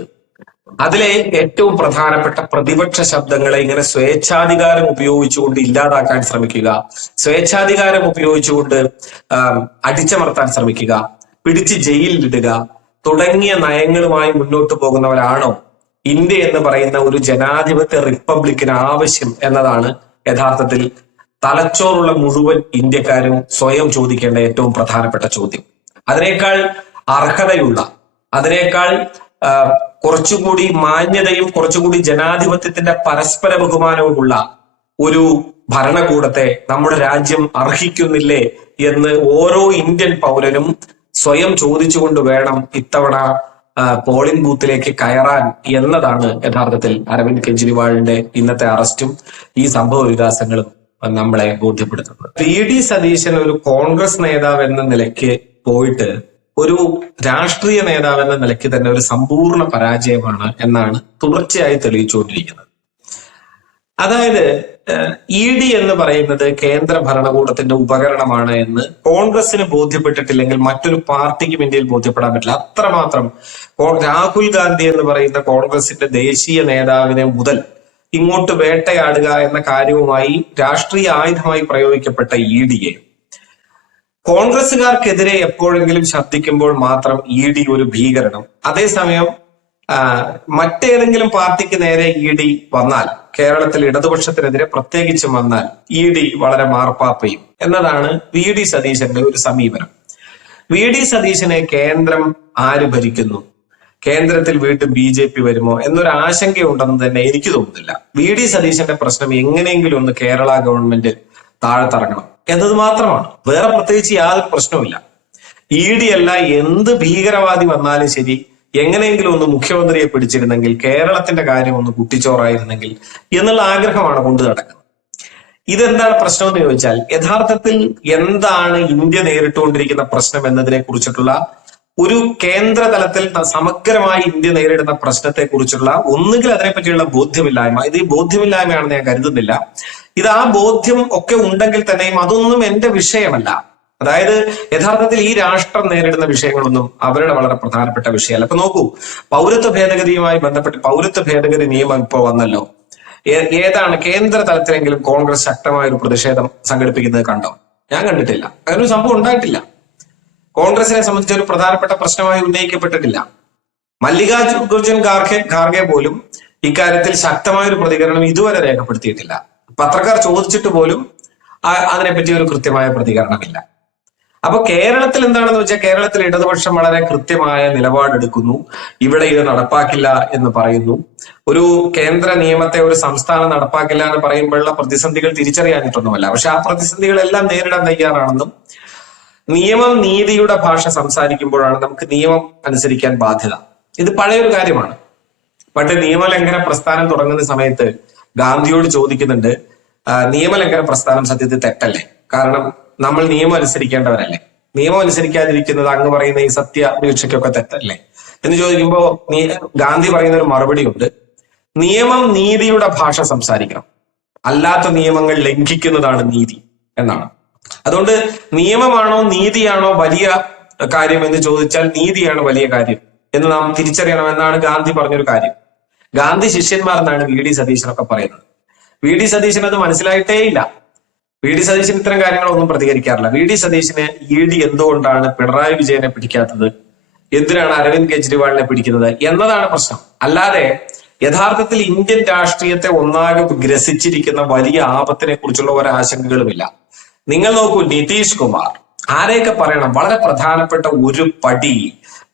അതിലെ ഏറ്റവും പ്രധാനപ്പെട്ട പ്രതിപക്ഷ ശബ്ദങ്ങളെ ഇങ്ങനെ സ്വേച്ഛാധികാരം ഉപയോഗിച്ചുകൊണ്ട് ഇല്ലാതാക്കാൻ ശ്രമിക്കുക, സ്വേച്ഛാധികാരം ഉപയോഗിച്ചുകൊണ്ട് അടിച്ചമർത്താൻ ശ്രമിക്കുക, പിടിച്ച് ജയിലിലിടുക തുടങ്ങിയ നയങ്ങളുമായി മുന്നോട്ട് പോകുന്നവരാണോ ഇന്ത്യ എന്ന് പറയുന്ന ഒരു ജനാധിപത്യ റിപ്പബ്ലിക്കിന് ആവശ്യം എന്നതാണ് യഥാർത്ഥത്തിൽ തലച്ചോറുള്ള മുഴുവൻ ഇന്ത്യക്കാരും സ്വയം ചോദിക്കേണ്ട ഏറ്റവും പ്രധാനപ്പെട്ട ചോദ്യം. അതിനേക്കാൾ അർഹതയുള്ള, അതിനേക്കാൾ കുറച്ചുകൂടി മാന്യതയും കുറച്ചുകൂടി ജനാധിപത്യത്തിന്റെ പരസ്പര ബഹുമാനവുമുള്ള ഒരു ഭരണകൂടത്തെ നമ്മുടെ രാജ്യം അർഹിക്കുന്നില്ലേ എന്ന് ഓരോ ഇന്ത്യൻ പൗരനും സ്വയം ചോദിച്ചുകൊണ്ട് വേണം ഇത്തവണ പോളിംഗ് ബൂത്തിലേക്ക് കയറാൻ എന്നതാണ് യഥാർത്ഥത്തിൽ അരവിന്ദ് കെജ്രിവാളിന്റെ ഇന്നത്തെ അറസ്റ്റും ഈ സംഭവ വികാസങ്ങളും നമ്മളെ ബോധ്യപ്പെടുത്തുന്നത്. വി ഡി സതീശൻ ഒരു കോൺഗ്രസ് നേതാവ് എന്ന നിലയ്ക്ക് പോയിട്ട് ഒരു രാഷ്ട്രീയ നേതാവ് എന്ന നിലയ്ക്ക് തന്നെ ഒരു സമ്പൂർണ്ണ പരാജയമാണ് എന്നാണ് തുടർച്ചയായി തെളിയിച്ചുകൊണ്ടിരിക്കുന്നത്. അതായത് ഇ ഡി എന്ന് പറയുന്നത് കേന്ദ്ര ഭരണകൂടത്തിന്റെ ഉപകരണമാണ് എന്ന് കോൺഗ്രസിന് ബോധ്യപ്പെട്ടിട്ടില്ലെങ്കിൽ മറ്റൊരു പാർട്ടിക്കും ഇന്ത്യയിൽ ബോധ്യപ്പെടാൻ പറ്റില്ല. അത്രമാത്രം രാഹുൽ ഗാന്ധി എന്ന് പറയുന്ന കോൺഗ്രസിന്റെ ദേശീയ നേതാവിനെ മുതൽ ഇങ്ങോട്ട് വേട്ടയാടുക എന്ന കാര്യവുമായി രാഷ്ട്രീയ ആയുധമായി പ്രയോഗിക്കപ്പെട്ട ഇ ഡിയെ കോൺഗ്രസുകാർക്കെതിരെ എപ്പോഴെങ്കിലും ശബ്ദിക്കുമ്പോൾ മാത്രം ഇ ഡി ഒരു ഭീകരണം, അതേസമയം മറ്റേതെങ്കിലും പാർട്ടിക്ക് നേരെ ഇ ഡി വന്നാൽ, കേരളത്തിൽ ഇടതുപക്ഷത്തിനെതിരെ പ്രത്യേകിച്ചും വന്നാൽ ഇ ഡി വളരെ മാർപ്പാപ്പയും എന്നതാണ് വി ഡി സതീശന്റെ ഒരു സമീപനം. വി ഡി സതീശനെ കേന്ദ്രം ആര് ഭരിക്കുന്നു, കേന്ദ്രത്തിൽ വീണ്ടും ബി ജെ പി വരുമോ എന്നൊരു ആശങ്കയുണ്ടെന്ന് തന്നെ എനിക്ക് തോന്നുന്നില്ല. വി ഡി സതീശന്റെ പ്രശ്നം എങ്ങനെയെങ്കിലും ഒന്ന് കേരള ഗവൺമെന്റ് താഴത്തിറങ്ങണം എന്നത് മാത്രമാണ്. വേറെ പ്രത്യേകിച്ച് യാതൊരു പ്രശ്നവുമില്ല. ഇ ഡി അല്ല, എന്ത് ഭീകരവാദി വന്നാലും ശരി, എങ്ങനെയെങ്കിലും ഒന്ന് മുഖ്യമന്ത്രിയെ പിടിച്ചിരുന്നെങ്കിൽ, കേരളത്തിന്റെ കാര്യം ഒന്ന് കുട്ടിച്ചോറായിരുന്നെങ്കിൽ എന്നുള്ള ആഗ്രഹമാണ് കൊണ്ടു നടക്കുന്നത്. ഇതെന്താണ് പ്രശ്നം എന്ന് ചോദിച്ചാൽ, യഥാർത്ഥത്തിൽ എന്താണ് ഇന്ത്യ നേരിട്ടുകൊണ്ടിരിക്കുന്ന പ്രശ്നം എന്നതിനെ കുറിച്ചിട്ടുള്ള ഒരു കേന്ദ്ര തലത്തിൽ സമഗ്രമായി ഇന്ത്യ നേരിടുന്ന പ്രശ്നത്തെ കുറിച്ചുള്ള ഒന്നുകിൽ അതിനെപ്പറ്റിയുള്ള ബോധ്യമില്ലായ്മ, ഇത് ഈ ബോധ്യമില്ലായ്മയാണെന്ന് ഞാൻ കരുതുന്നില്ല. ഇത് ആ ബോധ്യം ഒക്കെ ഉണ്ടെങ്കിൽ തന്നെയും അതൊന്നും എന്റെ വിഷയമല്ല. അതായത് യഥാർത്ഥത്തിൽ ഈ രാഷ്ട്രം നേരിടുന്ന വിഷയങ്ങളൊന്നും അവരുടെ വളരെ പ്രധാനപ്പെട്ട വിഷയമല്ല. അപ്പൊ നോക്കൂ, പൗരത്വ ഭേദഗതിയുമായി ബന്ധപ്പെട്ട് പൗരത്വ ഭേദഗതി നിയമം ഇപ്പോൾ വന്നല്ലോ. ഏതാണ് കേന്ദ്ര തലത്തിലെങ്കിലും കോൺഗ്രസ് ശക്തമായ ഒരു പ്രതിഷേധം സംഘടിപ്പിക്കുന്നത് കണ്ടോ? ഞാൻ കണ്ടിട്ടില്ല. അങ്ങനൊരു സംഭവം ഉണ്ടായിട്ടില്ല. കോൺഗ്രസിനെ സംബന്ധിച്ച് ഒരു പ്രധാനപ്പെട്ട പ്രശ്നമായി ഉന്നയിക്കപ്പെട്ടിട്ടില്ല. മല്ലികാർജുൻ ഖാർഗെ പോലും ഇക്കാര്യത്തിൽ ശക്തമായ ഒരു പ്രതികരണം ഇതുവരെ രേഖപ്പെടുത്തിയിട്ടില്ല. പത്രക്കാർ ചോദിച്ചിട്ട് പോലും അതിനെപ്പറ്റി ഒരു കൃത്യമായ പ്രതികരണമില്ല. അപ്പൊ കേരളത്തിൽ എന്താണെന്ന് വെച്ചാൽ, കേരളത്തിൽ ഇടതുപക്ഷം വളരെ കൃത്യമായ നിലപാടെടുക്കുന്നു. ഇവിടെ ഇത് നടപ്പാക്കില്ല എന്ന് പറയുന്നു. ഒരു കേന്ദ്ര നിയമത്തെ ഒരു സംസ്ഥാനം നടപ്പാക്കില്ല എന്ന് പറയുമ്പോഴുള്ള പ്രതിസന്ധികൾ തിരിച്ചറിയാനിട്ടൊന്നുമല്ല. പക്ഷെ ആ പ്രതിസന്ധികളെല്ലാം നേരിടാൻ തയ്യാറാണെന്നും, നിയമം നീതിയുടെ ഭാഷ സംസാരിക്കുമ്പോഴാണ് നമുക്ക് നിയമം അനുസരിക്കാൻ ബാധ്യത. ഇത് പഴയൊരു കാര്യമാണ്. പണ്ട് നിയമലംഘന പ്രസ്ഥാനം തുടങ്ങുന്ന സമയത്ത് ഗാന്ധിയോട് ചോദിക്കുന്നുണ്ട്, നിയമലംഘന പ്രസ്ഥാനം സത്യത്തിൽ തെറ്റല്ലേ? കാരണം നമ്മൾ നിയമം അനുസരിക്കേണ്ടവരല്ലേ? നിയമം അനുസരിക്കാതിരിക്കുന്നത് അങ്ങ് പറയുന്ന ഈ സത്യദീക്ഷയ്ക്കൊക്കെ തെറ്റല്ലേ എന്ന് ചോദിക്കുമ്പോ ഗാന്ധി പറയുന്ന ഒരു മറുപടി ഉണ്ട്, നിയമം നീതിയുടെ ഭാഷ സംസാരിക്കണം, അല്ലാത്ത നിയമങ്ങൾ ലംഘിക്കുന്നതാണ് നീതി എന്നാണ്. അതുകൊണ്ട് നിയമമാണോ നീതിയാണോ വലിയ കാര്യം എന്ന് ചോദിച്ചാൽ നീതിയാണ് വലിയ കാര്യം എന്ന് നാം തിരിച്ചറിയണമെന്നാണ് ഗാന്ധി പറഞ്ഞൊരു കാര്യം. ഗാന്ധി ശിഷ്യന്മാർ എന്നാണ് വി ഡി സതീശനൊക്കെ പറയുന്നത്. വി ഡി സതീശൻ അത് മനസ്സിലായിട്ടേ ഇല്ല. വി ഡി സതീശൻ ഇത്തരം കാര്യങ്ങളൊന്നും പ്രതികരിക്കാറില്ല. വി ഡി സതീശന് ഇ ഡി എന്തുകൊണ്ടാണ് പിണറായി വിജയനെ പിടിക്കാത്തത്, എന്തിനാണ് അരവിന്ദ് കെജ്രിവാളിനെ പിടിക്കുന്നത് എന്നതാണ് പ്രശ്നം. അല്ലാതെ യഥാർത്ഥത്തിൽ ഇന്ത്യൻ രാഷ്ട്രീയത്തെ ഒന്നാകെ ഗ്രസിച്ചിരിക്കുന്ന വലിയ ആപത്തിനെ കുറിച്ചുള്ള ഒരാശങ്കകളുമില്ല. നിങ്ങൾ നോക്കൂ, നിതീഷ് കുമാർ ആരെയൊക്കെ പറയണം, വളരെ പ്രധാനപ്പെട്ട ഒരു പടി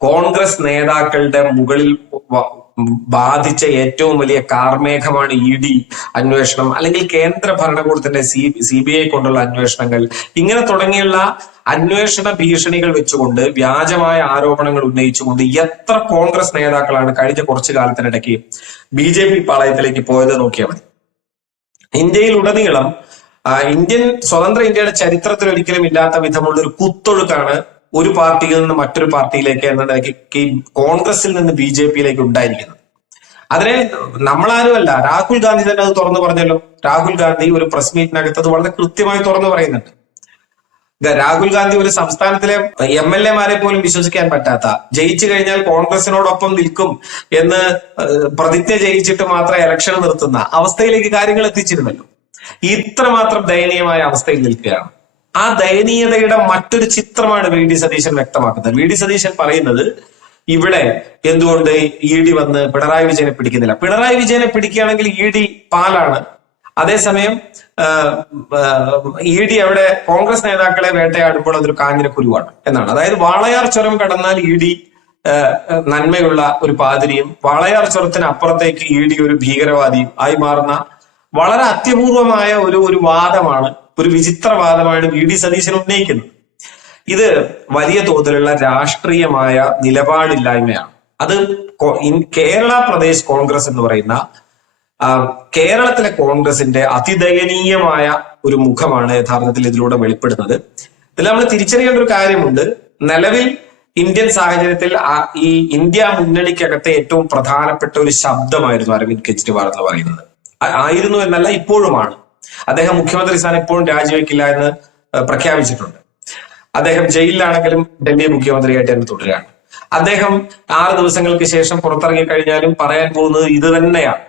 കോൺഗ്രസ് നേതാക്കളുടെ മുകളിൽ ബാധിച്ച ഏറ്റവും വലിയ കാർമേഘമാണ് ED അന്വേഷണം, അല്ലെങ്കിൽ കേന്ദ്ര ഭരണകൂടത്തിന്റെ CBI കൊണ്ടുള്ള അന്വേഷണങ്ങൾ. ഇങ്ങനെ തുടങ്ങിയുള്ള അന്വേഷണ ഭീഷണികൾ വെച്ചുകൊണ്ട് വ്യാജമായ ആരോപണങ്ങൾ ഉന്നയിച്ചുകൊണ്ട് എത്ര കോൺഗ്രസ് നേതാക്കളാണ് കഴിഞ്ഞ കുറച്ചു കാലത്തിനിടയ്ക്ക് BJP പാളയത്തിലേക്ക് പോയത് നോക്കിയാൽ മതി. ഇന്ത്യയിലുടനീളം സ്വതന്ത്ര ഇന്ത്യയുടെ ചരിത്രത്തിൽ ഒരിക്കലും ഇല്ലാത്ത വിധമുള്ള ഒരു കുത്തൊഴുക്കാണ് ഒരു പാർട്ടിയിൽ നിന്ന് മറ്റൊരു പാർട്ടിയിലേക്ക് എന്ന നിലയ്ക്ക് കോൺഗ്രസിൽ നിന്ന് BJPയിലേക്ക് ഉണ്ടായിരിക്കുന്നത്. അതിനെ നമ്മളാരുമല്ല, രാഹുൽ ഗാന്ധി തന്നെ അത് തുറന്നു പറഞ്ഞല്ലോ. രാഹുൽ ഗാന്ധി ഒരു പ്രസ് മീറ്റിനകത്ത് അത് വളരെ കൃത്യമായി തുറന്നു പറയുന്നുണ്ട്. രാഹുൽ ഗാന്ധി ഒരു സംസ്ഥാനത്തിലെ MLA-മാരെ പോലും വിശ്വസിക്കാൻ പറ്റാത്ത, ജയിച്ചു കഴിഞ്ഞാൽ കോൺഗ്രസിനോടൊപ്പം നിൽക്കും എന്ന് പ്രതിജ്ഞ ചെയ്യിച്ചിട്ട് മാത്രം ഇലക്ഷൻ നിർത്തുന്ന അവസ്ഥയിലേക്ക് കാര്യങ്ങൾ എത്തിച്ചിരുന്നല്ലോ. ഇത്രമാത്രം ദയനീയമായ അവസ്ഥയിൽ നിൽക്കുകയാണ്. ആ ദയനീയതയുടെ മറ്റൊരു ചിത്രമാണ് VD സതീശൻ വ്യക്തമാക്കുന്നത്. VD സതീശൻ പറയുന്നത് ഇവിടെ എന്തുകൊണ്ട് ED വന്ന് പിണറായി വിജയനെ പിടിക്കുന്നില്ല. പിണറായി വിജയനെ പിടിക്കുകയാണെങ്കിൽ ED പാലാണ്. അതേസമയം ED അവിടെ കോൺഗ്രസ് നേതാക്കളെ വേട്ടയാടുമ്പോൾ അതൊരു കാഞ്ഞിരക്കുരുവാണ് എന്നാണ്. അതായത് വാളയാർ ചുരം കടന്നാൽ ED നന്മയുള്ള ഒരു പാതിരിയും വാളയാർ ചുരത്തിന് അപ്പുറത്തേക്ക് ED ഒരു ഭീകരവാദിയും ആയി മാറുന്ന വളരെ അത്യപൂർവമായ ഒരു വാദമാണ്, ഒരു വിചിത്രവാദമാണ് VD സതീശൻ ഉന്നയിക്കുന്നത്. ഇത് വലിയ തോതിലുള്ള രാഷ്ട്രീയമായ നിലപാടില്ലായ്മയാണ്. അത് കേരള പ്രദേശ് കോൺഗ്രസ് എന്ന് പറയുന്ന കേരളത്തിലെ കോൺഗ്രസിന്റെ അതിദയനീയമായ ഒരു മുഖമാണ് യഥാർത്ഥത്തിൽ ഇതിലൂടെ വെളിപ്പെടുന്നത്. ഇതിൽ നമ്മൾ തിരിച്ചറിയേണ്ട ഒരു കാര്യമുണ്ട്. നിലവിൽ ഇന്ത്യൻ സാഹചര്യത്തിൽ ഈ ഇന്ത്യ മുന്നണിക്കകത്തെ ഏറ്റവും പ്രധാനപ്പെട്ട ഒരു ശബ്ദമായിരുന്നു അരവിന്ദ് കെജ്രിവാൾ എന്ന് പറയുന്നത്. ആയിരുന്നു എന്നല്ല, ഇപ്പോഴുമാണ്. അദ്ദേഹം മുഖ്യമന്ത്രി സ്ഥാനം ഇപ്പോഴും രാജിവെക്കില്ല എന്ന് പ്രഖ്യാപിച്ചിട്ടുണ്ട്. അദ്ദേഹം ജയിലിലാണെങ്കിലും ഡൽഹി മുഖ്യമന്ത്രിയായിട്ട് തന്നെ തുടരുകയാണ്. അദ്ദേഹം 6 ദിവസങ്ങൾക്ക് ശേഷം പുറത്തിറങ്ങി കഴിഞ്ഞാലും പറയാൻ പോകുന്നത് ഇത് തന്നെയാണ്.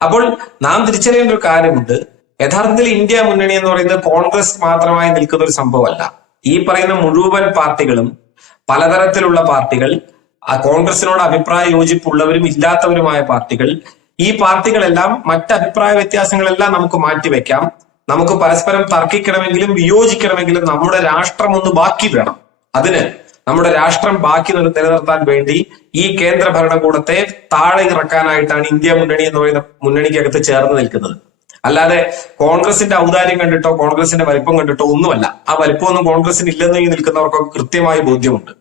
അപ്പോൾ നാം തിരിച്ചറിയേണ്ട ഒരു കാര്യമുണ്ട്. യഥാർത്ഥത്തിൽ ഇന്ത്യ മുന്നണി എന്ന് പറയുന്നത് കോൺഗ്രസ് മാത്രമായി നിൽക്കുന്ന ഒരു സംഭവമല്ല. ഈ പറയുന്ന മുഴുവൻ പാർട്ടികളും, പലതരത്തിലുള്ള പാർട്ടികൾ, കോൺഗ്രസിനോട് അഭിപ്രായ യോജിപ്പുള്ളവരും ഇല്ലാത്തവരുമായ പാർട്ടികൾ, ഈ പാർട്ടികളെല്ലാം മറ്റ് അഭിപ്രായ വ്യത്യാസങ്ങളെല്ലാം നമുക്ക് മാറ്റിവെക്കാം. നമുക്ക് പരസ്പരം തർക്കിക്കണമെങ്കിലും വിയോജിക്കണമെങ്കിലും നമ്മുടെ രാഷ്ട്രം ഒന്ന് ബാക്കി വേണം. അതിന് നമ്മുടെ രാഷ്ട്രം ബാക്കി നിലനിർത്താൻ വേണ്ടി ഈ കേന്ദ്ര ഭരണകൂടത്തെ താഴെ ഇറക്കാനായിട്ടാണ് ഇന്ത്യ മുന്നണി എന്ന് പറയുന്ന മുന്നണിക്കകത്ത് ചേർന്ന് നിൽക്കുന്നത്. അല്ലാതെ കോൺഗ്രസിന്റെ ഔദാര്യം കണ്ടിട്ടോ കോൺഗ്രസിന്റെ വലിപ്പം കണ്ടിട്ടോ ഒന്നുമല്ല. ആ വലിപ്പമൊന്നും കോൺഗ്രസിന് ഇല്ലെന്ന് ഈ നിൽക്കുന്നവർക്കൊക്കെ കൃത്യമായ ബോധ്യമുണ്ട്.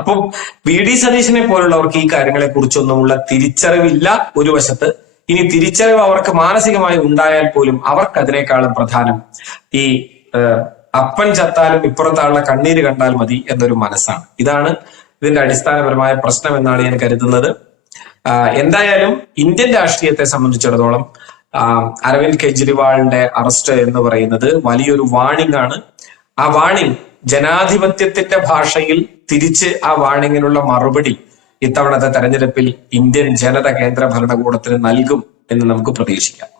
അപ്പം VD സതീശനെ പോലുള്ളവർക്ക് ഈ കാര്യങ്ങളെ കുറിച്ചൊന്നുമുള്ള തിരിച്ചറിവില്ല ഒരു വശത്ത്. ഇനി തിരിച്ചറിവ് അവർക്ക് മാനസികമായി ഉണ്ടായാൽ പോലും അവർക്ക് അതിനേക്കാളും പ്രധാനം ഈ അപ്പൻ ചത്താലും ഇപ്പുറത്താളുള്ള കണ്ണീര് കണ്ടാൽ മതി എന്നൊരു മനസ്സാണ്. ഇതാണ് ഇതിന്റെ അടിസ്ഥാനപരമായ പ്രശ്നം എന്നാണ് ഞാൻ കരുതുന്നത്. എന്തായാലും ഇന്ത്യൻ രാഷ്ട്രീയത്തെ സംബന്ധിച്ചിടത്തോളം അരവിന്ദ് കെജ്രിവാളിന്റെ അറസ്റ്റ് എന്ന് പറയുന്നത് വലിയൊരു വാണിംഗ് ആണ്. ആ വാണിംഗ് ജനാധിപത്യത്തിന്റെ ഭാഷയിൽ തിരിച്ച് ആ വാണിങ്ങിനുള്ള മറുപടി ഇത്തവണത്തെ തെരഞ്ഞെടുപ്പിൽ ഇന്ത്യൻ ജനത കേന്ദ്ര ഭരണകൂടത്തിന് നൽകും എന്ന് നമുക്ക് പ്രതീക്ഷിക്കാം.